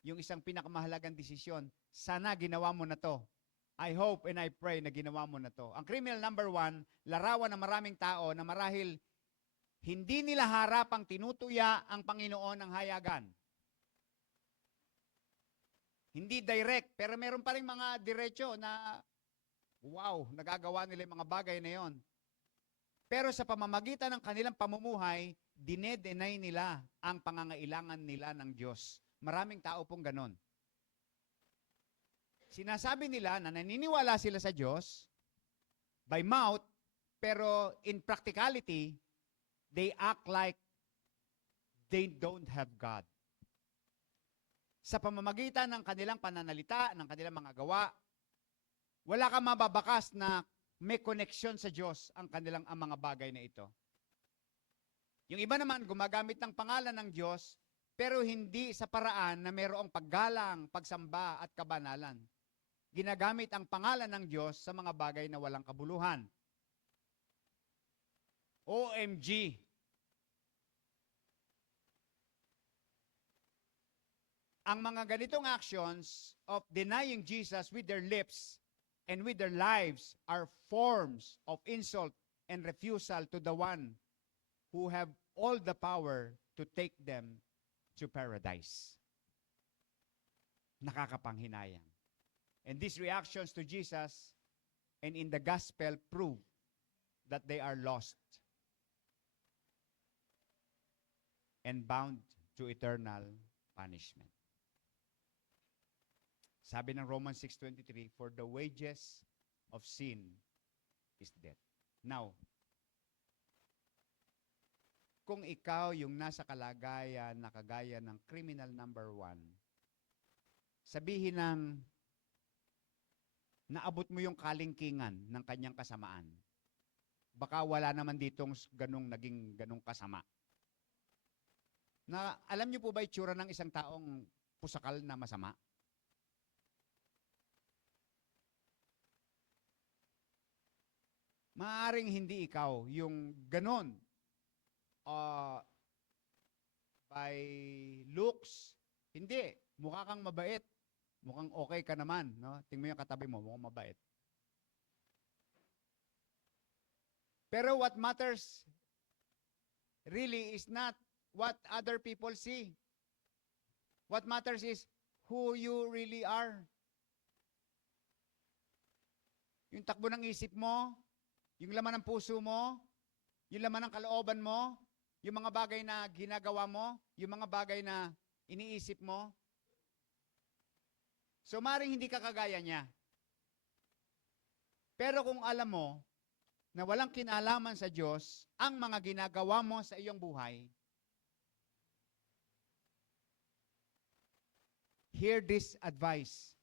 yung isang pinakamahalagang desisyon. Sana ginawa mo na to. I hope and I pray na ginawa mo na to. Ang criminal number 1, larawan ng maraming tao na marahil hindi nila harapang tinutuya ang Panginoon ng hayagan. Hindi direct, pero meron pa rin mga diretso na, wow, nagagawa nila yung mga bagay na yon. Pero sa pamamagitan ng kanilang pamumuhay, dinedenay nila ang pangangailangan nila ng Diyos. Maraming tao pong ganon. Sinasabi nila na naniniwala sila sa Diyos by mouth, pero in practicality, they act like they don't have God. Sa pamamagitan ng kanilang pananalita, ng kanilang mga gawa, wala kang mababakas na may connection sa Diyos ang kanilang ang mga bagay na ito. Yung iba naman, gumagamit ng pangalan ng Diyos, pero hindi sa paraan na mayroong paggalang, pagsamba at kabanalan. Ginagamit ang pangalan ng Diyos sa mga bagay na walang kabuluhan. OMG! ang mga ganitong actions of denying Jesus with their lips and with their lives are forms of insult and refusal to the one who have all the power to take them to paradise. Nakakapanghinayang. And these reactions to Jesus and in the gospel prove that they are lost and bound to eternal punishment. Sabi ng Romans 6:23, for the wages of sin is death. Now, kung ikaw yung nasa kalagayan na kagaya ng criminal number 1, sabihin ng naabot mo yung kalingkingan ng kanyang kasamaan, baka wala naman ditong naging ganong kasama. Na, alam niyo po ba itsura ng isang taong pusakal na masama? Maaaring hindi ikaw yung ganon. By looks, hindi. Mukha kang mabait. Mukhang okay ka naman. No? Tingnan mo yung katabi mo, mukhang mabait. Pero what matters really is not what other people see. What matters is who you really are. Yung takbo ng isip mo, yung laman ng puso mo, yung laman ng kalooban mo, yung mga bagay na ginagawa mo, yung mga bagay na iniisip mo. So, maring hindi ka kagaya niya. Pero kung alam mo na walang kinalaman sa Diyos ang mga ginagawa mo sa iyong buhay, hear this advice.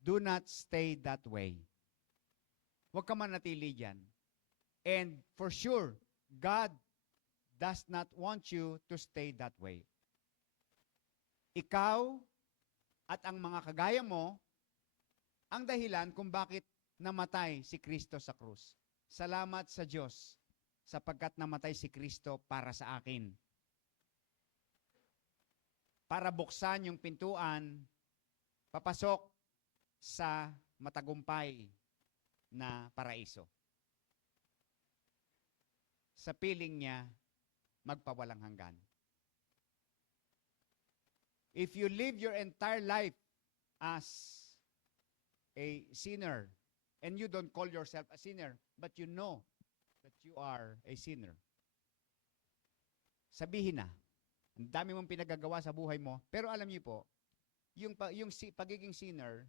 Do not stay that way. Huwag ka manatili dyan. And for sure, God does not want you to stay that way. Ikaw at ang mga kagaya mo ang dahilan kung bakit namatay si Kristo sa krus. Salamat sa Diyos sapagkat namatay si Kristo para sa akin. Para buksan yung pintuan, papasok sa matagumpay na paraiso. Sa piling niya, magpawalang hanggan. If you live your entire life as a sinner, and you don't call yourself a sinner, but you know that you are a sinner, sabihin na, ang dami mong pinagagawa sa buhay mo, pero alam niyo po, yung pagiging sinner,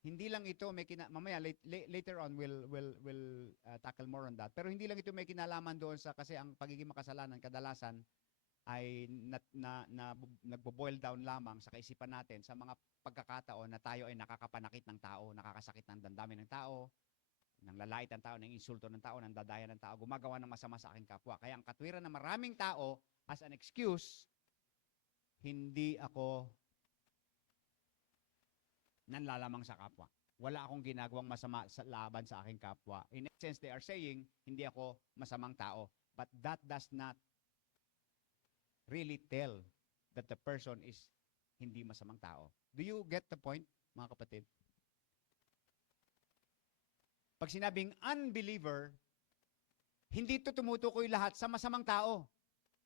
hindi lang ito may mamaya later on we'll tackle more on that. Pero hindi lang ito may kinalaman doon sa kasi ang pagiging makasalanan kadalasan ay nagbo-boil down lamang sa kaisipan natin sa mga pagkakataon na tayo ay nakakapanakit ng tao, nakakasakit ng damdamin ng tao, nang lalait ng tao, ng insulto ng tao, ng dadaya ng tao, gumagawa ng masama sa aking kapwa. Kaya ang katwiran ng maraming tao as an excuse, hindi ako nanlalamang sa kapwa. Wala akong ginagawang masama sa laban sa aking kapwa. In essence, they are saying, hindi ako masamang tao. But that does not really tell that the person is hindi masamang tao. Do you get the point, mga kapatid? Pag sinabing unbeliever, hindi ito tumutukoy lahat sa masamang tao.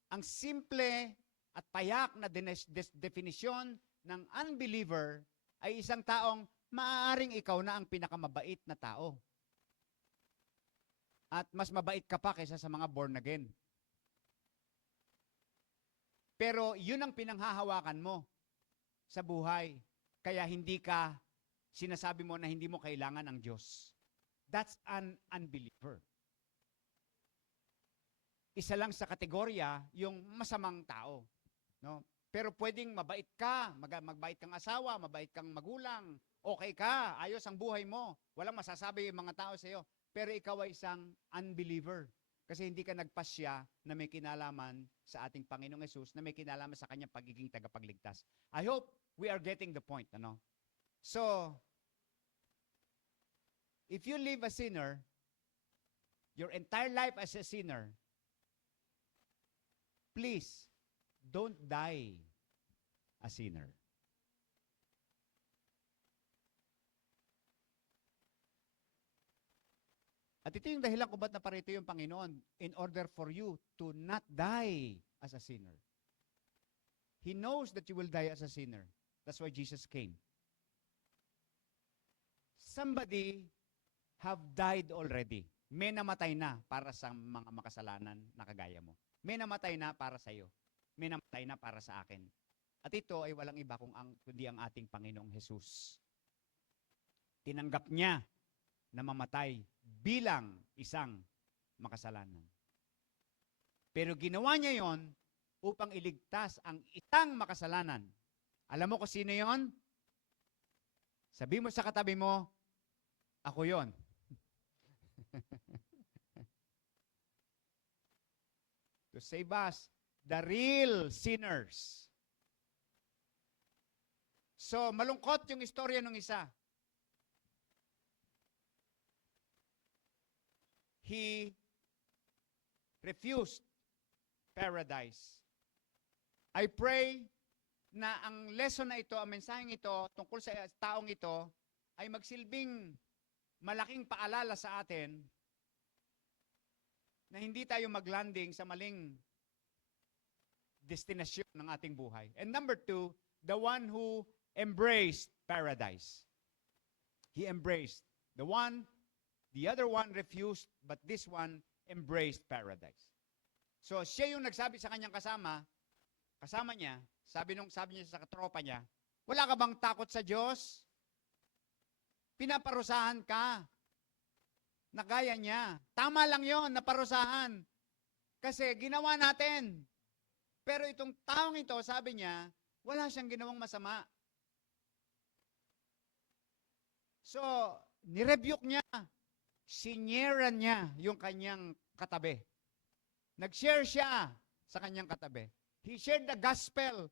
Ang simple at payak na definisyon ng unbeliever ay isang taong maaaring ikaw na ang pinakamabait na tao. At mas mabait ka pa kaysa sa mga born again. Pero yun ang pinanghahawakan mo sa buhay. Kaya hindi ka, sinasabi mo na hindi mo kailangan ang Diyos. That's an unbeliever. Isa lang sa kategorya yung masamang tao. No? Pero pwedeng mabait ka, magbait kang asawa, mabait kang magulang, okay ka, ayos ang buhay mo, walang masasabi yung mga tao sa iyo. Pero ikaw ay isang unbeliever. Kasi hindi ka nagpasya na may kinalaman sa ating Panginoong Hesus, na may kinalaman sa kanyang pagiging tagapagligtas. I hope we are getting the point. Ano? So, if you live a sinner, your entire life as a sinner, please, don't die a sinner. At ito yung dahilan kung ba't naparito yung Panginoon in order for you to not die as a sinner. He knows that you will die as a sinner. That's why Jesus came. Somebody have died already. May namatay na para sa mga makasalanan na kagaya mo. May namatay na para sa iyo. May namatay na para sa akin. At ito ay walang iba kundi ang ating Panginoong Jesus. Tinanggap niya na mamatay bilang isang makasalanan. Pero ginawa niya yon upang iligtas ang isang makasalanan. Alam mo kung sino yon? Sabi mo sa katabi mo, ako yon. To save us, the real sinners. So, malungkot yung istorya ng isa. He refused paradise. I pray na ang lesson na ito, ang mensaheng ito, tungkol sa taong ito, ay magsilbing malaking paalala sa atin na hindi tayo maglanding sa maling destinasyon ng ating buhay. And number 2, the one who embraced paradise. He embraced. The other one refused, but this one embraced paradise. So, siya yung nagsabi sa kanyang kasama niya, sabi niya sa katropa niya, wala ka bang takot sa Diyos? Pinaparusahan ka. Nagaya niya. Tama lang yon, naparusahan. Kasi ginawa natin. Pero itong taong ito, sabi niya, wala siyang ginawang masama. So, nirebuke niya. Sinyeran niya yung kanyang katabi. Nag-share siya sa kanyang katabi. He shared the gospel.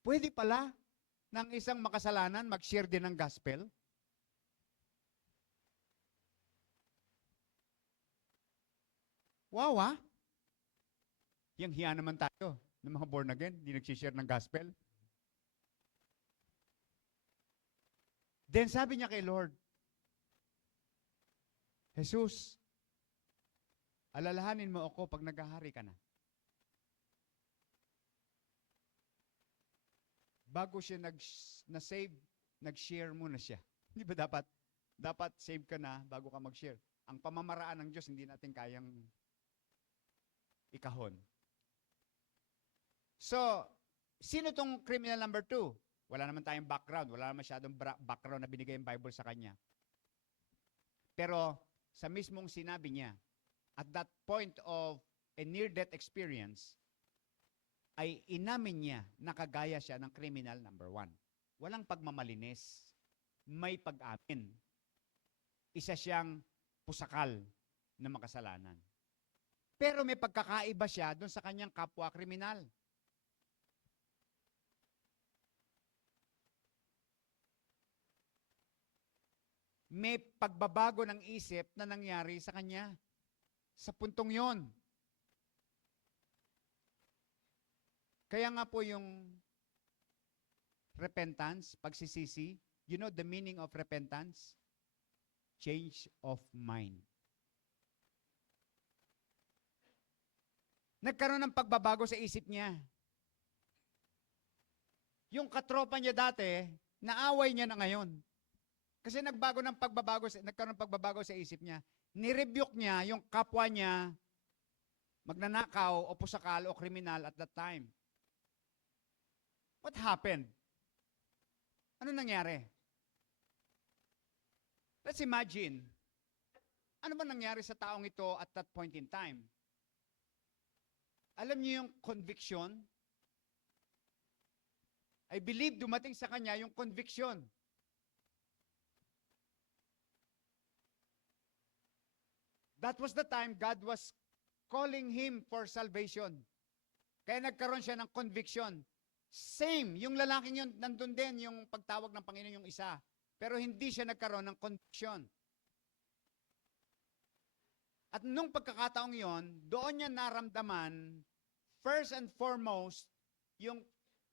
Pwede pala ng isang makasalanan mag-share din ng gospel? Wow, ha? Yang hiya naman tayo ng mga born again, hindi nag-share ng gospel. Then sabi niya kay Lord, Jesus, alalahanin mo ako pag naghahari ka na. Bago siya na-save, nag-share muna siya. Hindi ba dapat save ka na bago ka mag-share? Ang pamamaraan ng Diyos, hindi natin kayang ikahon. So, sino tong criminal number 2? Wala naman tayong background. Wala naman masyadong background na binigay yung Bible sa kanya. Pero, sa mismong sinabi niya, at that point of a near-death experience, ay inamin niya na kagaya siya ng criminal number 1. Walang pagmamalinis. May pag-amin. Isa siyang pusakal na makasalanan. Pero may pagkakaiba siya doon sa kanyang kapwa kriminal. May pagbabago ng isip na nangyari sa kanya. Sa puntong yon. Kaya nga po yung repentance, pagsisisi, you know the meaning of repentance? Change of mind. Nagkaroon ng pagbabago sa isip niya. Yung katropa niya dati, naaway niya na ngayon. Kasi nagkaroon ng pagbabago sa isip niya. Nirebuke niya yung kapwa niya, magnanakaw o pusakal o kriminal at that time. What happened? Ano nangyari? Let's imagine, ano ba nangyari sa taong ito at that point in time? Alam niyo yung conviction? I believe dumating sa kanya yung conviction. That was the time God was calling him for salvation. Kaya nagkaroon siya ng conviction. Same, yung lalaking yun, nandun din yung pagtawag ng Panginoon yung isa. Pero hindi siya nagkaroon ng conviction. At nung pagkakataong yon, doon niya naramdaman, first and foremost, yung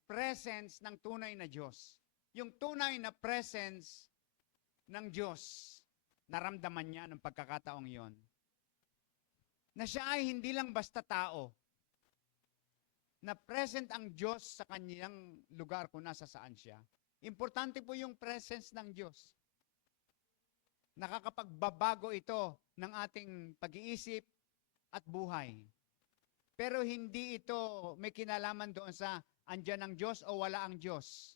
presence ng tunay na Diyos. Yung tunay na presence ng Diyos, naramdaman niya ng pagkakataong yon, na siya ay hindi lang basta tao, na present ang Diyos sa kanyang lugar kung nasa saan siya. Importante po yung presence ng Diyos. Nakakapagbabago ito ng ating pag-iisip at buhay. Pero hindi ito may kinalaman doon sa andyan ang Diyos o wala ang Diyos.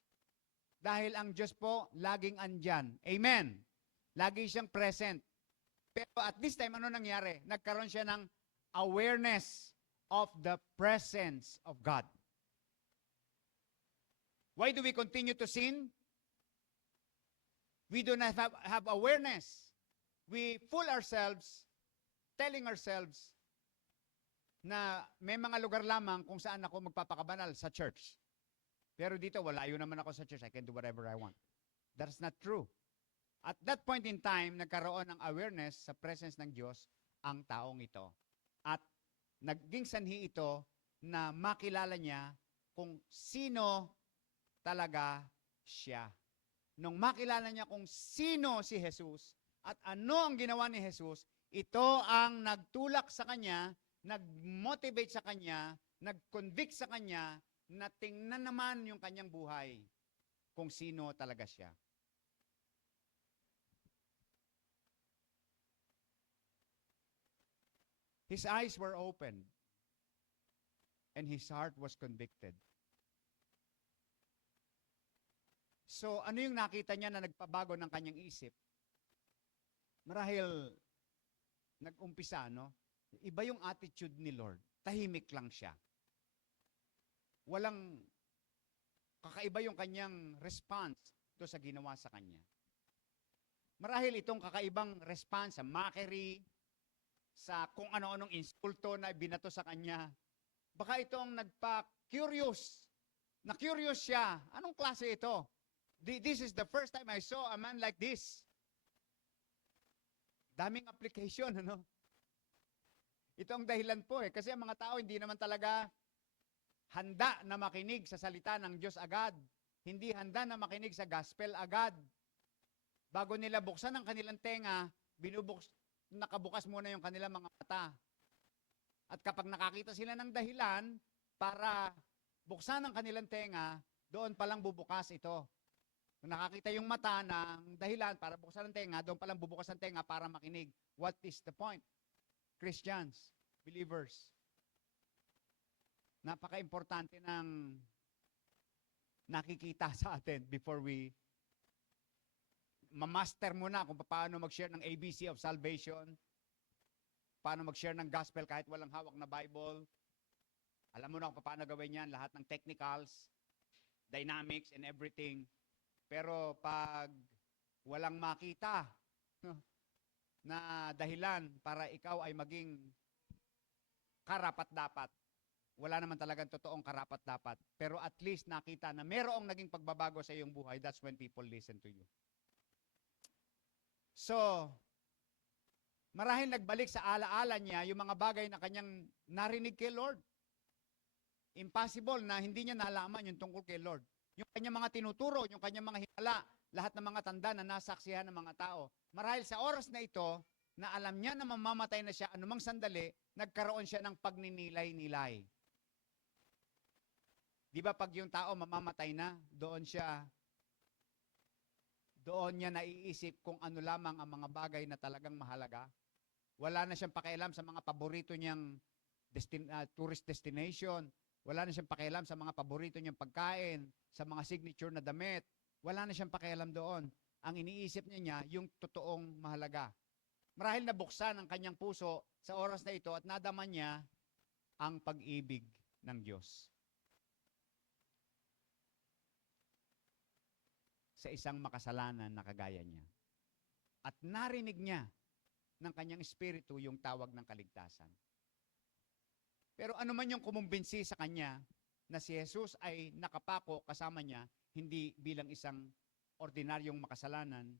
Dahil ang Diyos po, laging andyan. Amen. Lagi siyang present. Pero at this time, ano nangyari? Nagkaroon siya ng awareness of the presence of God. Why do we continue to sin? We do not have awareness. We fool ourselves, telling ourselves na may mga lugar lamang kung saan ako magpapakabanal sa church. Pero dito, walayo naman ako sa church. I can do whatever I want. That's not true. At that point in time, nagkaroon ng awareness sa presence ng Diyos ang taong ito. At naging sanhi ito na makilala niya kung sino talaga siya. Nung makilala niya kung sino si Jesus at ano ang ginawa ni Jesus, ito ang nagtulak sa kanya, nag-motivate sa kanya, nag-convict sa kanya na tingnan naman yung kanyang buhay kung sino talaga siya. His eyes were opened and his heart was convicted. So, ano yung nakita niya na nagpabago ng kanyang isip? Marahil, nag-umpisa, no? Iba yung attitude ni Lord. Tahimik lang siya. Walang, kakaiba yung kanyang response to sa ginawa sa kanya. Marahil itong kakaibang response sa mockery, sa kung ano-anong insulto na binato sa kanya, baka ito ang nagpa-curious. Na-curious siya. Anong klase ito? This is the first time I saw a man like this. Daming application, ano? Ito ang dahilan po kasi ang mga tao hindi naman talaga handa na makinig sa salita ng Diyos agad. Hindi handa na makinig sa gospel agad. Bago nila buksan ang kanilang tenga, nakabukas muna yung kanilang mga mata. At kapag nakakita sila ng dahilan para buksan ang kanilang tenga, doon palang bubukas ito. Kung nakakita yung mata ng dahilan para buksan ang tenga, doon palang bubukas ang tenga para makinig. What is the point? Christians, believers, napaka-importante ng nakikita sa atin before we ma-master muna kung paano mag-share ng ABC of salvation, paano mag-share ng gospel kahit walang hawak na Bible. Alam mo na kung paano gawin yan, lahat ng technicals, dynamics, and everything. Pero pag walang makita na dahilan para ikaw ay maging karapat-dapat, wala naman talagang totoong karapat-dapat. Pero at least nakita na mayroong naging pagbabago sa iyong buhay, that's when people listen to you. So, marahil nagbalik sa alaala niya yung mga bagay na kanyang narinig kay Lord. Impossible na hindi niya nalaman yung tungkol kay Lord. Yung kanyang mga tinuturo, yung kanyang mga himala, lahat ng mga tanda na nasaksihan ng mga tao. Marahil sa oras na ito, na alam niya na mamamatay na siya, anumang sandali, nagkaroon siya ng pagninilay-nilay. Di ba pag yung tao mamamatay na, doon niya naiisip kung ano lamang ang mga bagay na talagang mahalaga. Wala na siyang pakialam sa mga paborito niyang tourist destination. Wala na siyang pakialam sa mga paborito niyang pagkain, sa mga signature na damit. Wala na siyang pakialam doon. Ang iniisip niya yung totoong mahalaga. Marahil nabuksan ang kanyang puso sa oras na ito at nadama niya ang pag-ibig ng Diyos. Sa isang makasalanan na kagaya niya. At narinig niya ng kanyang espiritu yung tawag ng kaligtasan. Pero ano man yung kumumbinsi sa kanya na si Jesus ay nakapako kasama niya, hindi bilang isang ordinaryong makasalanan,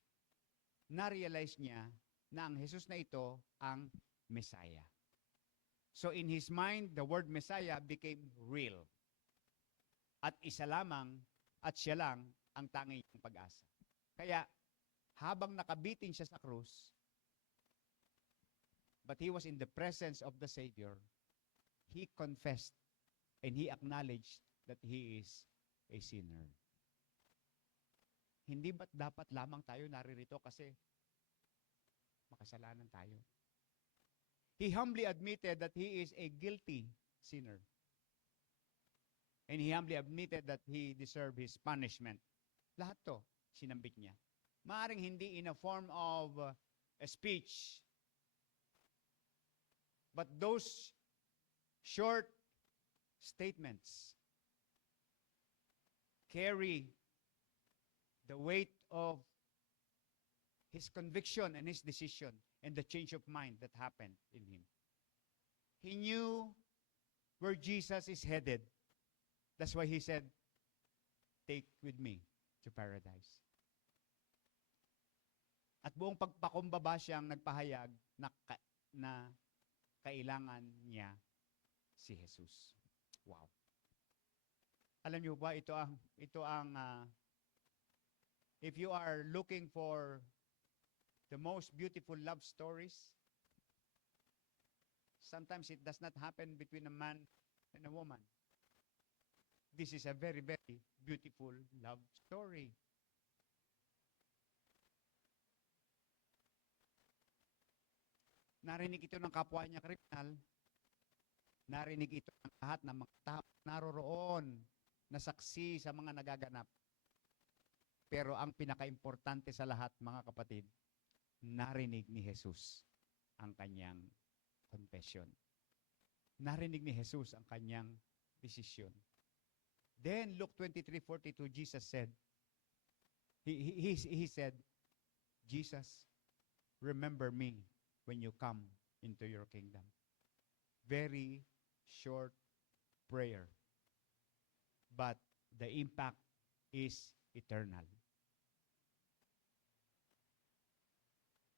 na-realize niya na ang Jesus na ito ang Messiah. So in his mind, the word Messiah became real. At isa lamang at siya lang ang tanging pag-asa. Kaya, habang nakabitin siya sa krus, but he was in the presence of the Savior, he confessed and he acknowledged that he is a sinner. Hindi ba't dapat lamang tayo naririto kasi makasalanan tayo? He humbly admitted that he is a guilty sinner. And he humbly admitted that he deserved his punishment. Lahat to, sinambit niya. Maaring hindi in a form of a speech, but those short statements carry the weight of his conviction and his decision and the change of mind that happened in him. He knew where Jesus is headed. That's why he said, "Take with me to paradise." At buong pagpakumbaba siyang nagpahayag na kailangan niya si Jesus. Wow. Alam niyo ba, ito ang if you are looking for the most beautiful love stories, sometimes it does not happen between a man and a woman. This is a very, very beautiful love story. Narinig ito ng kapwa niya kriminal. Narinig ito ng lahat ng mga tao naroroon na saksi sa mga nagaganap. Pero ang pinaka-importante sa lahat, mga kapatid, narinig ni Jesus ang kanyang confession. Narinig ni Jesus ang kanyang desisyon. Then, Luke 23:42, Jesus said, he said, "Jesus, remember me when you come into your kingdom." Very short prayer. But the impact is eternal.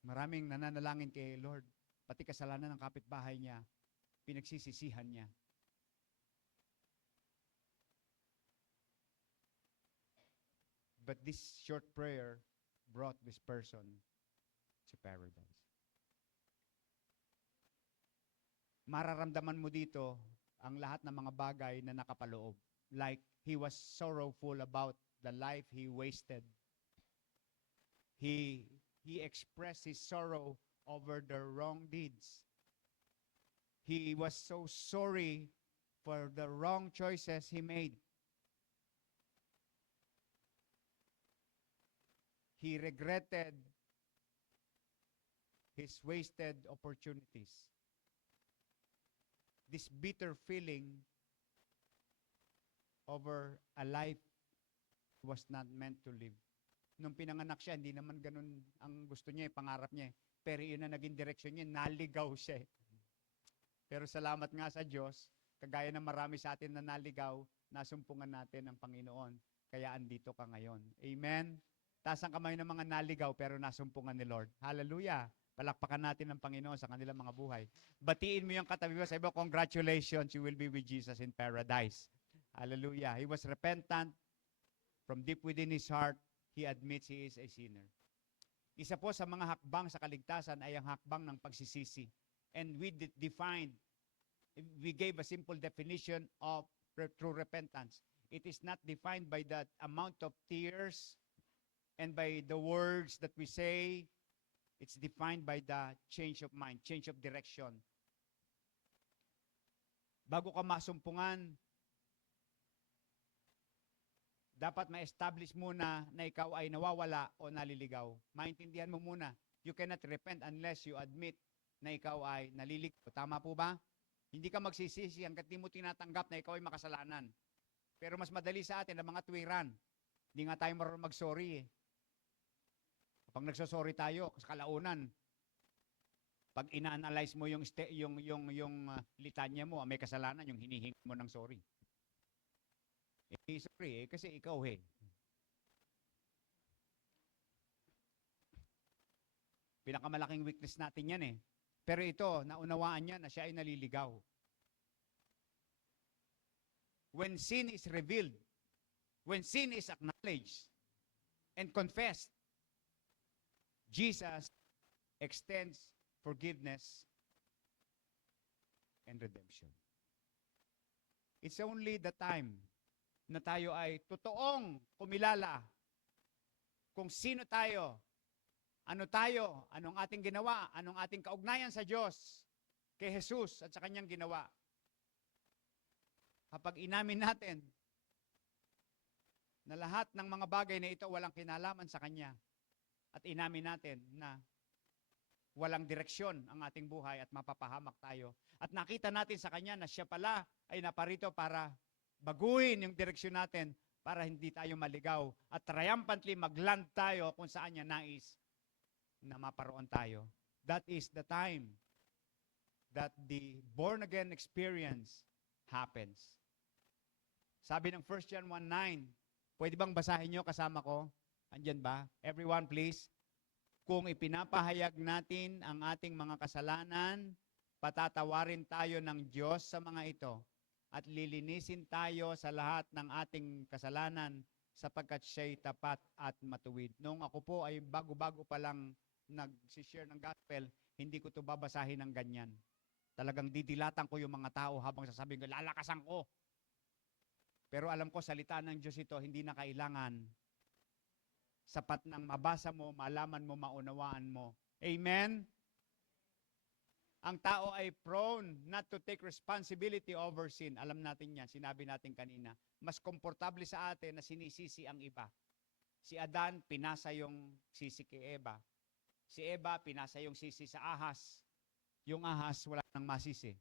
Maraming nananalangin kay Lord, pati kasalanan ng kapitbahay niya, pinagsisisihan niya. But this short prayer brought this person to paradise. Mararamdaman mo dito ang lahat ng mga bagay na nakapaloob. Like, he was sorrowful about the life he wasted. He expressed his sorrow over the wrong deeds. He was so sorry for the wrong choices he made. He regretted his wasted opportunities. This bitter feeling over a life he was not meant to live. Nung pinanganak siya, hindi naman ganun ang gusto niya, pangarap niya. Pero yun na naging direksyon niya, naligaw siya. Pero salamat nga sa Diyos, kagaya ng marami sa atin na naligaw, nasumpungan natin ang Panginoon. Kaya andito ka ngayon. Amen? Taas ang kamay ng mga naligaw pero nasumpungan ni Lord. Hallelujah! Palakpakan natin ang Panginoon sa kanilang mga buhay. Batiin mo yung katabi mo. Sabi mo, congratulations, you will be with Jesus in paradise. Hallelujah! He was repentant. From deep within his heart, he admits he is a sinner. Isa po sa mga hakbang sa kaligtasan ay ang hakbang ng pagsisisi. And we gave a simple definition of true repentance. It is not defined by the amount of tears and by the words that we say. It's defined by the change of mind, change of direction. Bago ka masumpungan, dapat ma-establish muna na ikaw ay nawawala o naliligaw. Maintindihan mo muna. You cannot repent unless you admit na ikaw ay naliligaw. Tama po ba? Hindi ka magsisisi hanggat di mo tinatanggap na ikaw ay makasalanan. Pero mas madali sa atin ang mga tuwiran. Hindi nga tayo marunong mag-sorry eh. Kapag nagsosorry tayo sa kalaunan, pag ina-analyze mo yung litanya mo, may kasalanan, yung hinihingi mo ng sorry. Sorry kasi ikaw Pinakamalaking weakness natin yan eh. Pero ito, naunawaan niya na siya ay naliligaw. When sin is revealed, when sin is acknowledged and confessed, Jesus extends forgiveness and redemption. It's only the time na tayo ay totoong kumilala kung sino tayo, anong ating ginawa, anong ating kaugnayan sa Diyos, kay Jesus at sa kanyang ginawa. Kapag inamin natin na lahat ng mga bagay na ito walang kinalaman sa Kanya at inamin natin na walang direksyon ang ating buhay at mapapahamak tayo at nakita natin sa Kanya na Siya pala ay naparito para baguhin yung direksyon natin para hindi tayo maligaw at triumphantly magland tayo kung saan niya nais na maparoon tayo. That is the time that the born-again experience happens. Sabi ng 1 John 1:9, pwede bang basahin nyo kasama ko? Andyan ba? Everyone please. Kung ipinapahayag natin ang ating mga kasalanan, patatawarin tayo ng Diyos sa mga ito at lilinisin tayo sa lahat ng ating kasalanan sapagkat siya'y tapat at matuwid. Nung ako po ay bago-bago pa lang nag-share ng gospel, hindi ko ito babasahin ng ganyan. Talagang didilatan ko yung mga tao habang sasabihin ko, lalakasan ko. Pero alam ko, salita ng Diyos ito, hindi na kailangan. Sapat nang mabasa mo, malaman mo, maunawaan mo. Amen? Ang tao ay prone not to take responsibility over sin. Alam natin yan, sinabi natin kanina. Mas komportable sa atin na sinisisi ang iba. Si Adan, pinasa yung sisi kay Eva. Si Eva, pinasa yung sisi sa ahas. Yung ahas, wala nang masisi.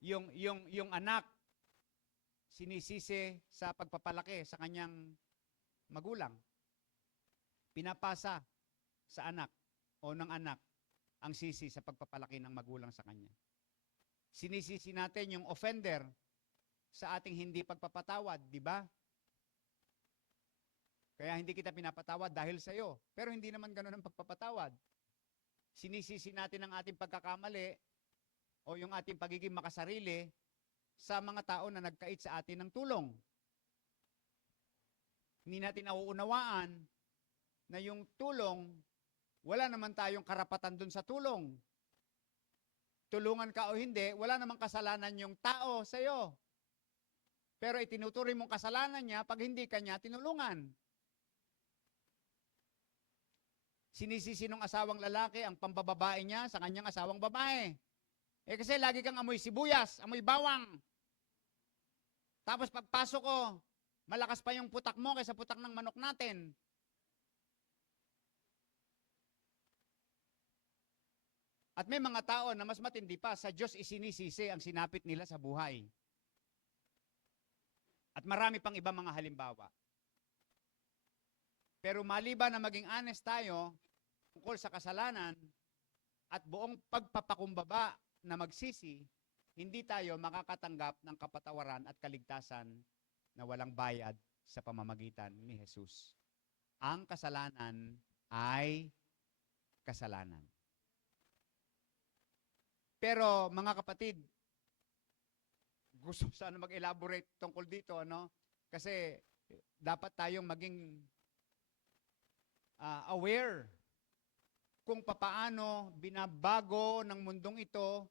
Yung anak, sinisisi sa pagpapalaki sa kanyang magulang. Pinapasa sa anak o ng anak ang sisi sa pagpapalaki ng magulang sa kanya. Sinisisi natin yung offender sa ating hindi pagpapatawad, di ba? Kaya hindi kita pinapatawad dahil sa iyo. Pero hindi naman ganoon ang pagpapatawad. Sinisisi natin ang ating pagkakamali o yung ating pagiging makasarili sa mga tao na nagkait sa atin ng tulong. Hindi natin nauunawaan na yung tulong, wala naman tayong karapatan dun sa tulong. Tulungan ka o hindi, wala namang kasalanan yung tao sa iyo. Pero itinuturing mong kasalanan niya pag hindi ka niya tinulungan. Sinisisi ng asawang lalaki ang pambababae niya sa kanyang asawang babae. Kasi lagi kang amoy sibuyas, amoy bawang. Tapos pagpasok ko, malakas pa yung putak mo kaysa putak ng manok natin. At may mga tao na mas matindi pa, sa Diyos isinisisi ang sinapit nila sa buhay. At marami pang iba mga halimbawa. Pero maliban na maging honest tayo tungkol sa kasalanan at buong pagpapakumbaba na magsisi, hindi tayo makakatanggap ng kapatawaran at kaligtasan na walang bayad sa pamamagitan ni Jesus. Ang kasalanan ay kasalanan. Pero mga kapatid, gusto sana mag-elaborate tungkol dito, no? Kasi dapat tayong maging aware kung papaano binabago ng mundong ito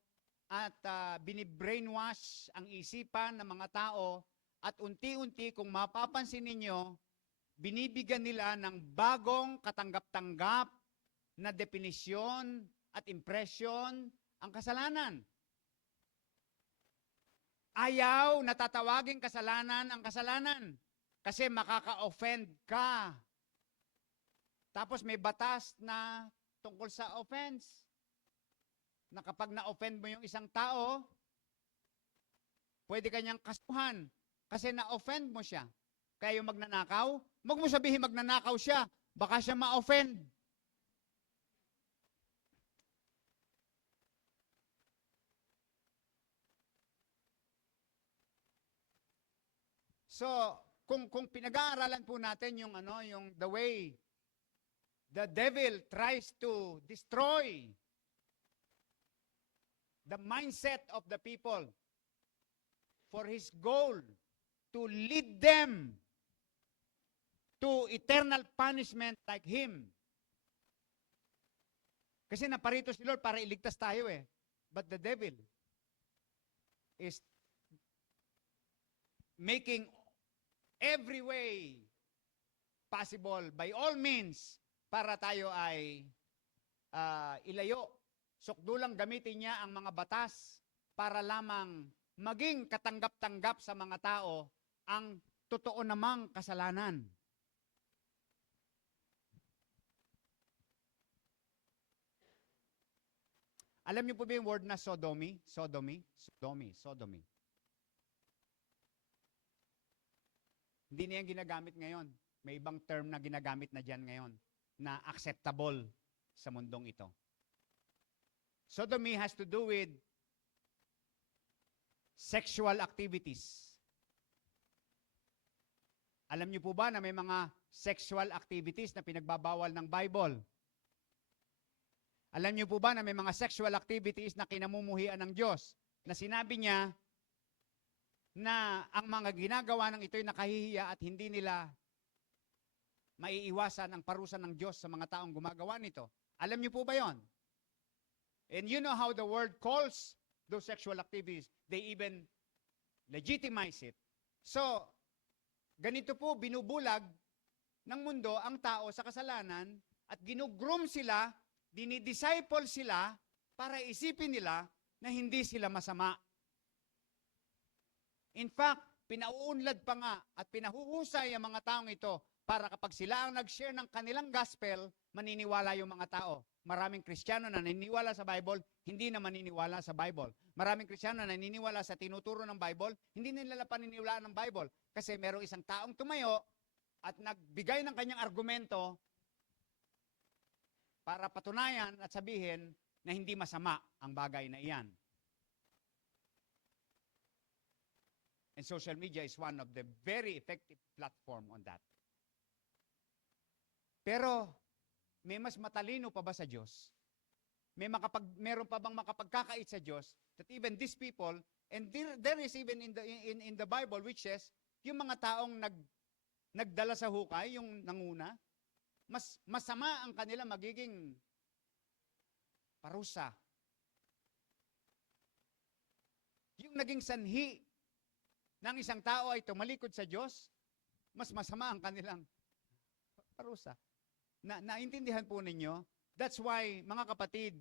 at binibrainwash ang isipan ng mga tao at unti-unti kung mapapansin ninyo, binibigyan nila ng bagong katanggap-tanggap na definisyon at impression ang kasalanan. Ayaw na tatawagin kasalanan ang kasalanan kasi makaka-offend ka. Tapos may batas na tungkol sa offense. Na kapag na-offend mo yung isang tao, pwede kanyang kasuhan kasi na-offend mo siya. Kaya yung magnanakaw, wag mo sabihin magnanakaw siya, baka siya ma-offend. So, kung pinag-aaralan po natin yung yung the way the devil tries to destroy the mindset of the people for his goal to lead them to eternal punishment like him. Kasi naparito si Lord para iligtas tayo eh. But the devil is making every way possible by all means para tayo ay ilayo. Sukdulang gamitin niya ang mga batas para lamang maging katanggap-tanggap sa mga tao ang totoo namang kasalanan. Alam niyo po ba yung word na sodomy? Sodomy? Sodomy. Hindi na yan ginagamit ngayon. May ibang term na ginagamit na dyan ngayon na acceptable sa mundong ito. Sodomy has to do with sexual activities. Alam niyo po ba na may mga sexual activities na pinagbabawal ng Bible? Alam niyo po ba na may mga sexual activities na kinamumuhian ng Diyos? Na sinabi niya na ang mga ginagawa ng ito'y nakahihiya at hindi nila maiiwasan ang parusa ng Diyos sa mga taong gumagawa nito. Alam niyo po ba yon? And you know how the world calls those sexual activities. They even legitimize it. So, ganito po binubulag ng mundo ang tao sa kasalanan at ginugroom sila, dinidisciple sila para isipin nila na hindi sila masama. In fact, pinauunlad pa nga at pinahuhusay ang mga taong ito para kapag sila ang nag-share ng kanilang gospel, maniniwala yung mga tao. Maraming Kristiyano na naniniwala sa Bible, hindi na maniniwala sa Bible. Maraming Kristiyano na naniniwala sa tinuturo ng Bible, hindi nila paniniwalaan ng Bible. Kasi merong isang taong tumayo at nagbigay ng kanyang argumento para patunayan at sabihin na hindi masama ang bagay na iyan. And social media is one of the very effective platform on that. Pero, may mas matalino pa ba sa Diyos? Meron pa bang makapagkakait sa Diyos that even these people, and there is even in the Bible which says, yung mga taong nagdala sa hukay, yung nanguna, mas masama ang kanila magiging parusa. Yung naging sanhi ng isang tao ay tumalikod sa Diyos, mas masama ang kanilang parusa. Naintindihan po ninyo? That's why, mga kapatid,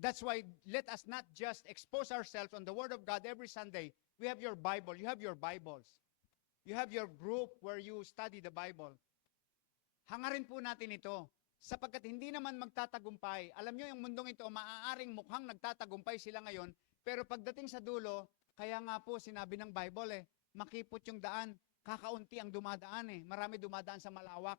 that's why let us not just expose ourselves on the Word of God every Sunday. We have your Bible. You have your Bibles. You have your group where you study the Bible. Hangarin po natin ito sapagkat hindi naman magtatagumpay. Alam nyo, yung mundong ito, maaaring mukhang nagtatagumpay sila ngayon, pero pagdating sa dulo, kaya nga po sinabi ng Bible makipot yung daan, kakaunti ang dumadaan Marami dumadaan sa malawak.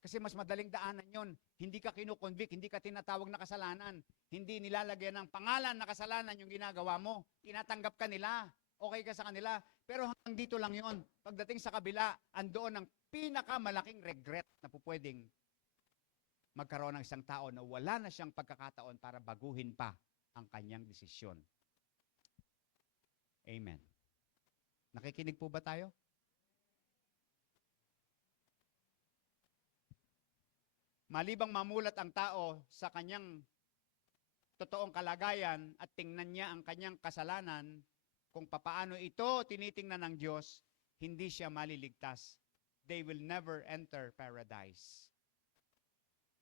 Kasi mas madaling daanan yon. Hindi ka kinukonvict, hindi ka tinatawag na kasalanan. Hindi nilalagyan ng pangalan na kasalanan yung ginagawa mo. Tinatanggap ka nila. Okay ka sa kanila. Pero hanggang dito lang yon. Pagdating sa kabila, andoon ang pinakamalaking regret na pupwedeng magkaroon ng isang tao na wala na siyang pagkakataon para baguhin pa ang kanyang desisyon. Amen. Nakikinig po ba tayo? Malibang mamulat ang tao sa kanyang totoong kalagayan at tingnan niya ang kanyang kasalanan, kung papaano ito tinitingnan ng Diyos, hindi siya maliligtas. They will never enter paradise.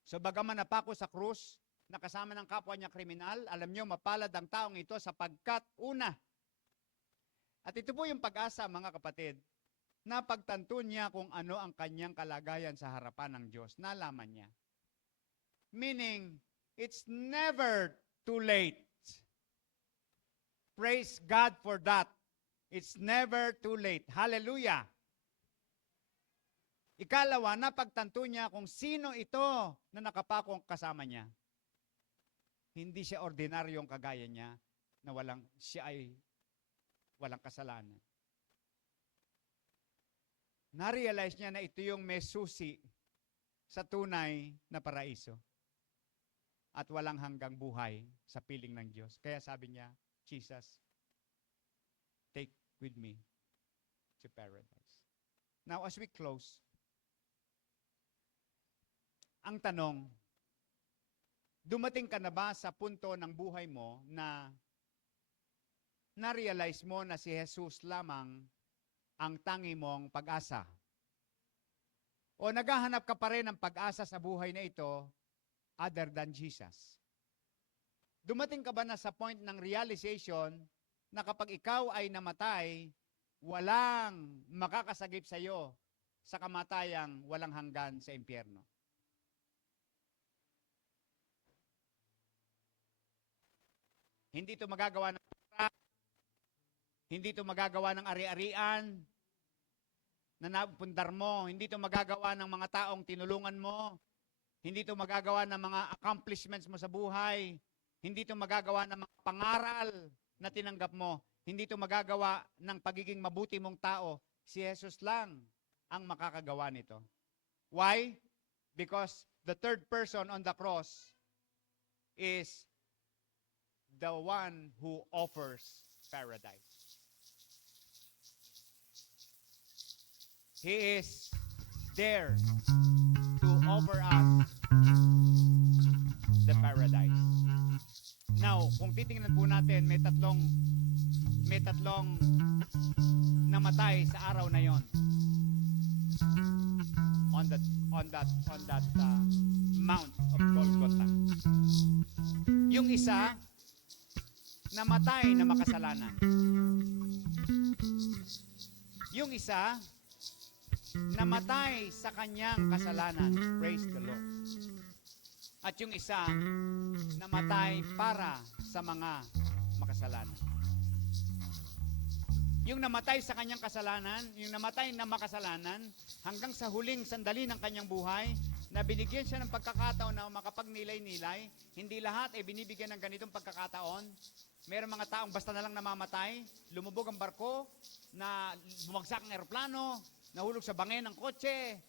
So bagaman napako sa krus, nakasama ng kapwa niya kriminal, alam niyo, mapalad ang taong ito sapagkat una. At ito po yung pag-asa, mga kapatid, na pagtanto niya kung ano ang kanyang kalagayan sa harapan ng Diyos. Nalaman niya. Meaning, it's never too late. Praise God for that. It's never too late. Hallelujah. Ikalawa, napagtanto niya kung sino ito na nakapakong kasama niya. Hindi siya ordinaryong kagaya niya na siya ay walang kasalanan. Na-realize niya na ito yung may susi sa tunay na paraiso at walang hanggang buhay sa piling ng Diyos. Kaya sabi niya, Jesus, take with me to paradise. Now, as we close, ang tanong, dumating ka na ba sa punto ng buhay mo na na-realize mo na si Jesus lamang ang tangi mong pag-asa? O naghahanap ka pa rin ng pag-asa sa buhay na ito other than Jesus? Dumating ka ba na sa point ng realization na kapag ikaw ay namatay, walang makakasagip sa iyo sa kamatayang walang hanggan sa impyerno? Hindi ito magagawa ng pera, hindi ito magagawa ng ari-arian na napundar mo, hindi ito magagawa ng mga taong tinulungan mo, hindi ito magagawa ng mga accomplishments mo sa buhay, hindi ito magagawa ng mga pangaral na tinanggap mo, hindi ito magagawa ng pagiging mabuti mong tao. Si Jesus lang ang makakagawa nito. Why? Because the third person on the cross is the one who offers paradise. He is there to offer us the paradise. Now, kung titingnan po natin, may tatlong namatay sa araw na yon. On that Mount of Golgotha. Yung isa, namatay na makasalanan. Yung isa, namatay sa kanyang kasalanan. Praise the Lord. At yung isa, namatay para sa mga makasalanan. Yung namatay sa kanyang kasalanan, yung namatay na makasalanan, hanggang sa huling sandali ng kanyang buhay, na binigyan siya ng pagkakataon na makapagnilay-nilay, hindi lahat ay binibigyan ng ganitong pagkakataon. Mayroong mga taong basta na lang namamatay, lumubog ang barko, na bumagsak ang eroplano, nahulog sa bangin ng kotse,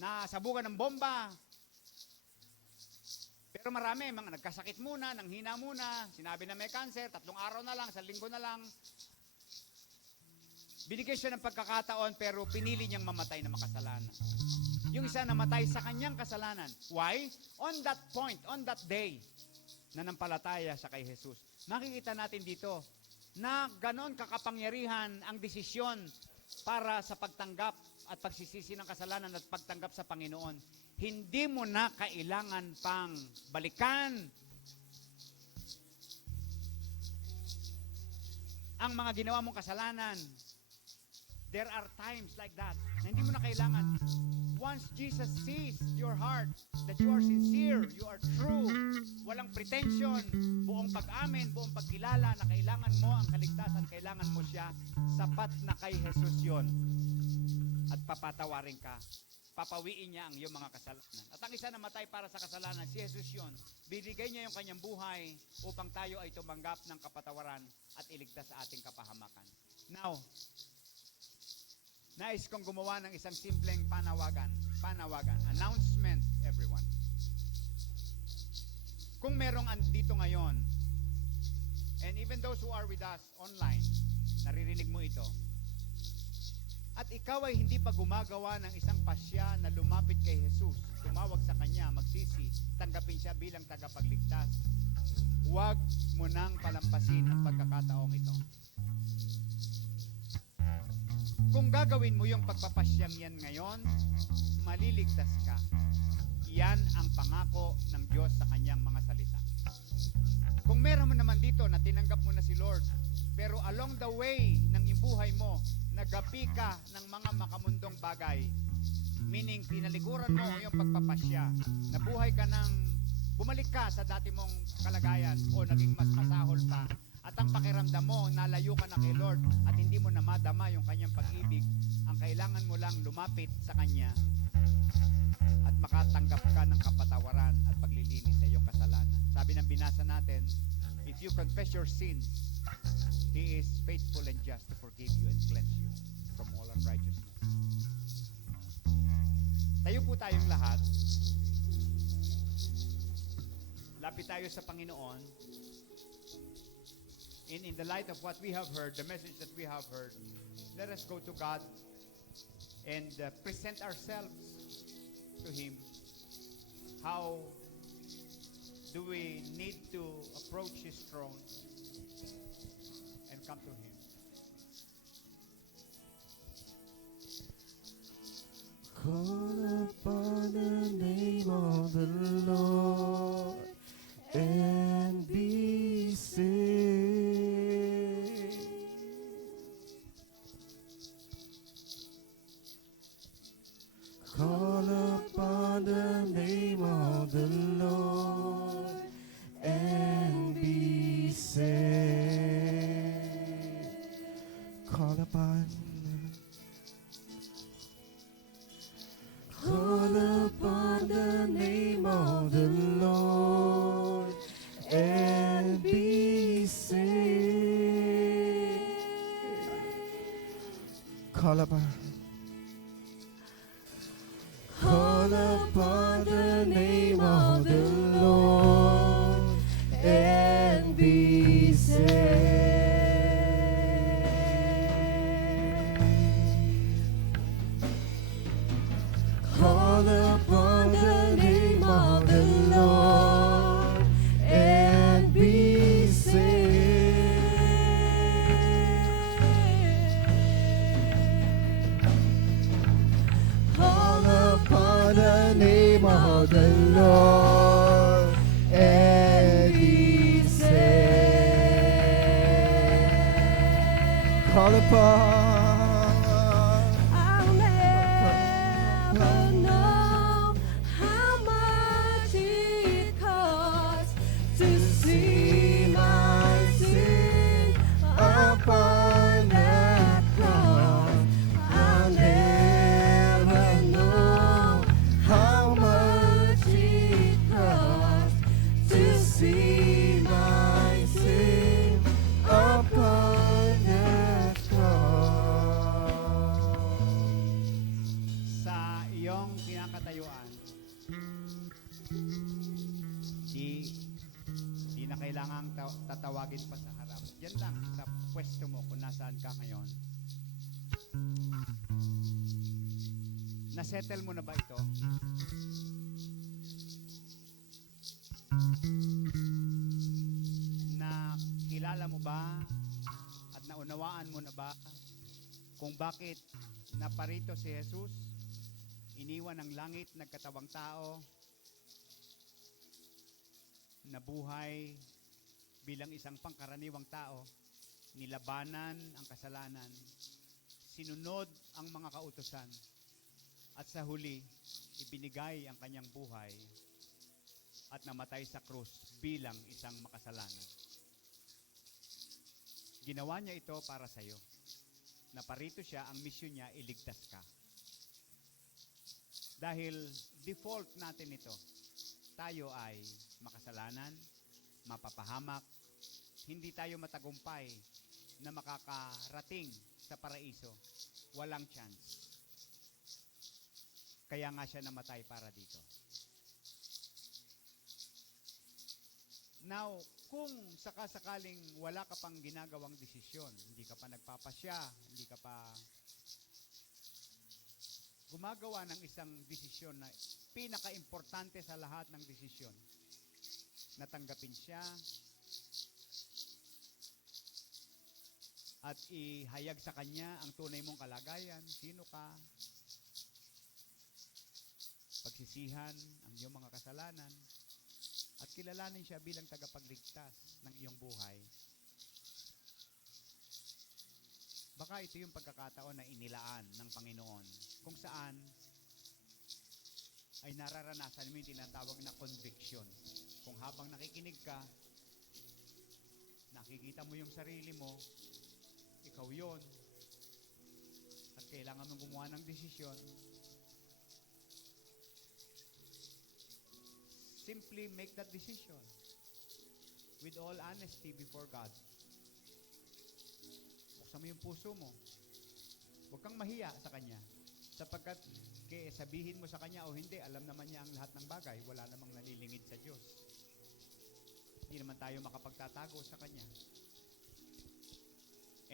nasabugan ng bomba. Pero marami, mga nagkasakit muna, nanghina muna, sinabi na may cancer, 3 araw na lang, 1 linggo na lang. Binigyan siya ng pagkakataon pero pinili niyang mamatay na makasalanan. Yung isa namatay sa kanyang kasalanan. Why? On that point, on that day, nanampalataya siya kay Jesus. Makikita natin dito na ganon kakapangyarihan ang desisyon para sa pagtanggap at pagsisisi ng kasalanan at pagtanggap sa Panginoon. Hindi mo na kailangan pang balikan ang mga ginawa mong kasalanan. There are times like that na hindi mo na kailangan. Once Jesus sees your heart, that you are sincere, you are true, walang pretension, buong pag-amin, buong pagkilala na kailangan mo ang kaligtasan, kailangan mo siya, sapat na kay Jesus yun. At papatawarin ka. Papawiin niya ang iyong mga kasalanan. At ang isa namatay para sa kasalanan, si Jesus yun. Binigay niya yung kanyang buhay upang tayo ay tumanggap ng kapatawaran at iligtas sa ating kapahamakan. Now, nais kong gumawa ng isang simpleng panawagan, announcement, everyone. Kung merong andito ngayon, and even those who are with us online, naririnig mo ito, at ikaw ay hindi pa gumagawa ng isang pasya na lumapit kay Jesus, tumawag sa Kanya, magsisi, tanggapin siya bilang tagapagligtas, huwag mo nang palampasin ang pagkakataong ito. Kung gagawin mo yung pagpapasyang yan ngayon, maliligtas ka. Yan ang pangako ng Diyos sa Kanyang mga salita. Kung meron mo naman dito na tinanggap mo na si Lord, pero along the way ng buhay mo, nagapi ka ng mga makamundong bagay, meaning tinalikuran mo yung pagpapasya, nabuhay ka ng, bumalik ka sa dati mong kalagayan o naging mas masahol pa, at ang pakiramdam mo, nalayo ka na kay Lord at hindi mo na madama yung kanyang pag-ibig, ang kailangan mo lang lumapit sa Kanya at makatanggap ka ng kapatawaran at paglilinis sa iyong kasalanan. Sabi ng binasa natin, if you confess your sins, He is faithful and just to forgive you and cleanse you from all unrighteousness. Tayo po tayong lahat. Lapit tayo sa Panginoon. In the light of what we have heard, the message that we have heard, let us go to God and present ourselves to Him. How do we need to approach His throne and come to Him? Call upon the name of the Lord and be saved. Call upon the name of the Lord and be saved. Call upon the name of the Lord and be saved. Call upon the name of the Lord and be saved. Call upon the name of the Lord and be saved. Call upon the name of the Lord and be saved. Call upon. I'll never know how much it costs to see my sin upon that cross. I'll never know how much it costs to see my sin upon that cross. Sa iyong kinakatayuan, di na kailangang tatawagin pa sa harap. Yan lang sa pwesto mo kung nasaan ka ngayon. Nasettle mo na ba ito? Na kilala mo ba at naunawaan mo na ba kung bakit naparito si Jesus? Iniwan ng langit, nagkatawang tao, nabuhay bilang isang pangkaraniwang tao, nilabanan ang kasalanan, sinunod ang mga kautusan, at sa huli, ibinigay ang kanyang buhay at namatay sa krus bilang isang makasalanan. Ginawa niya ito para sa iyo. Naparito siya, ang misyon niya, iligtas ka. Dahil default natin ito, tayo ay makasalanan, mapapahamak, hindi tayo matagumpay na makakarating sa paraiso. Walang chance. Kaya nga siya namatay para dito. Now, kung sakasakaling wala ka pang ginagawang desisyon, hindi ka pa nagpapasya, hindi ka pa gumagawa ng isang desisyon na pinaka-importante sa lahat ng desisyon, natanggapin siya at ihayag sa kanya ang tunay mong kalagayan, sino ka, pagsisihan ang iyong mga kasalanan, at kilalanin siya bilang tagapagligtas ng iyong buhay. Baka ito yung pagkakataon na inilaan ng Panginoon kung saan ay nararanasan mo yung tinatawag na conviction. Kung habang nakikinig ka, nakikita mo yung sarili mo, ikaw yon, at kailangan mong gumawa ng desisyon, simply make that decision with all honesty before God. Buksan mo yung puso mo. Huwag kang mahiya sa Kanya. Sapagkat sabihin mo sa Kanya o hindi, alam naman niya ang lahat ng bagay. Wala namang nalilingid sa Diyos. Hindi naman tayo makapagtatago sa Kanya.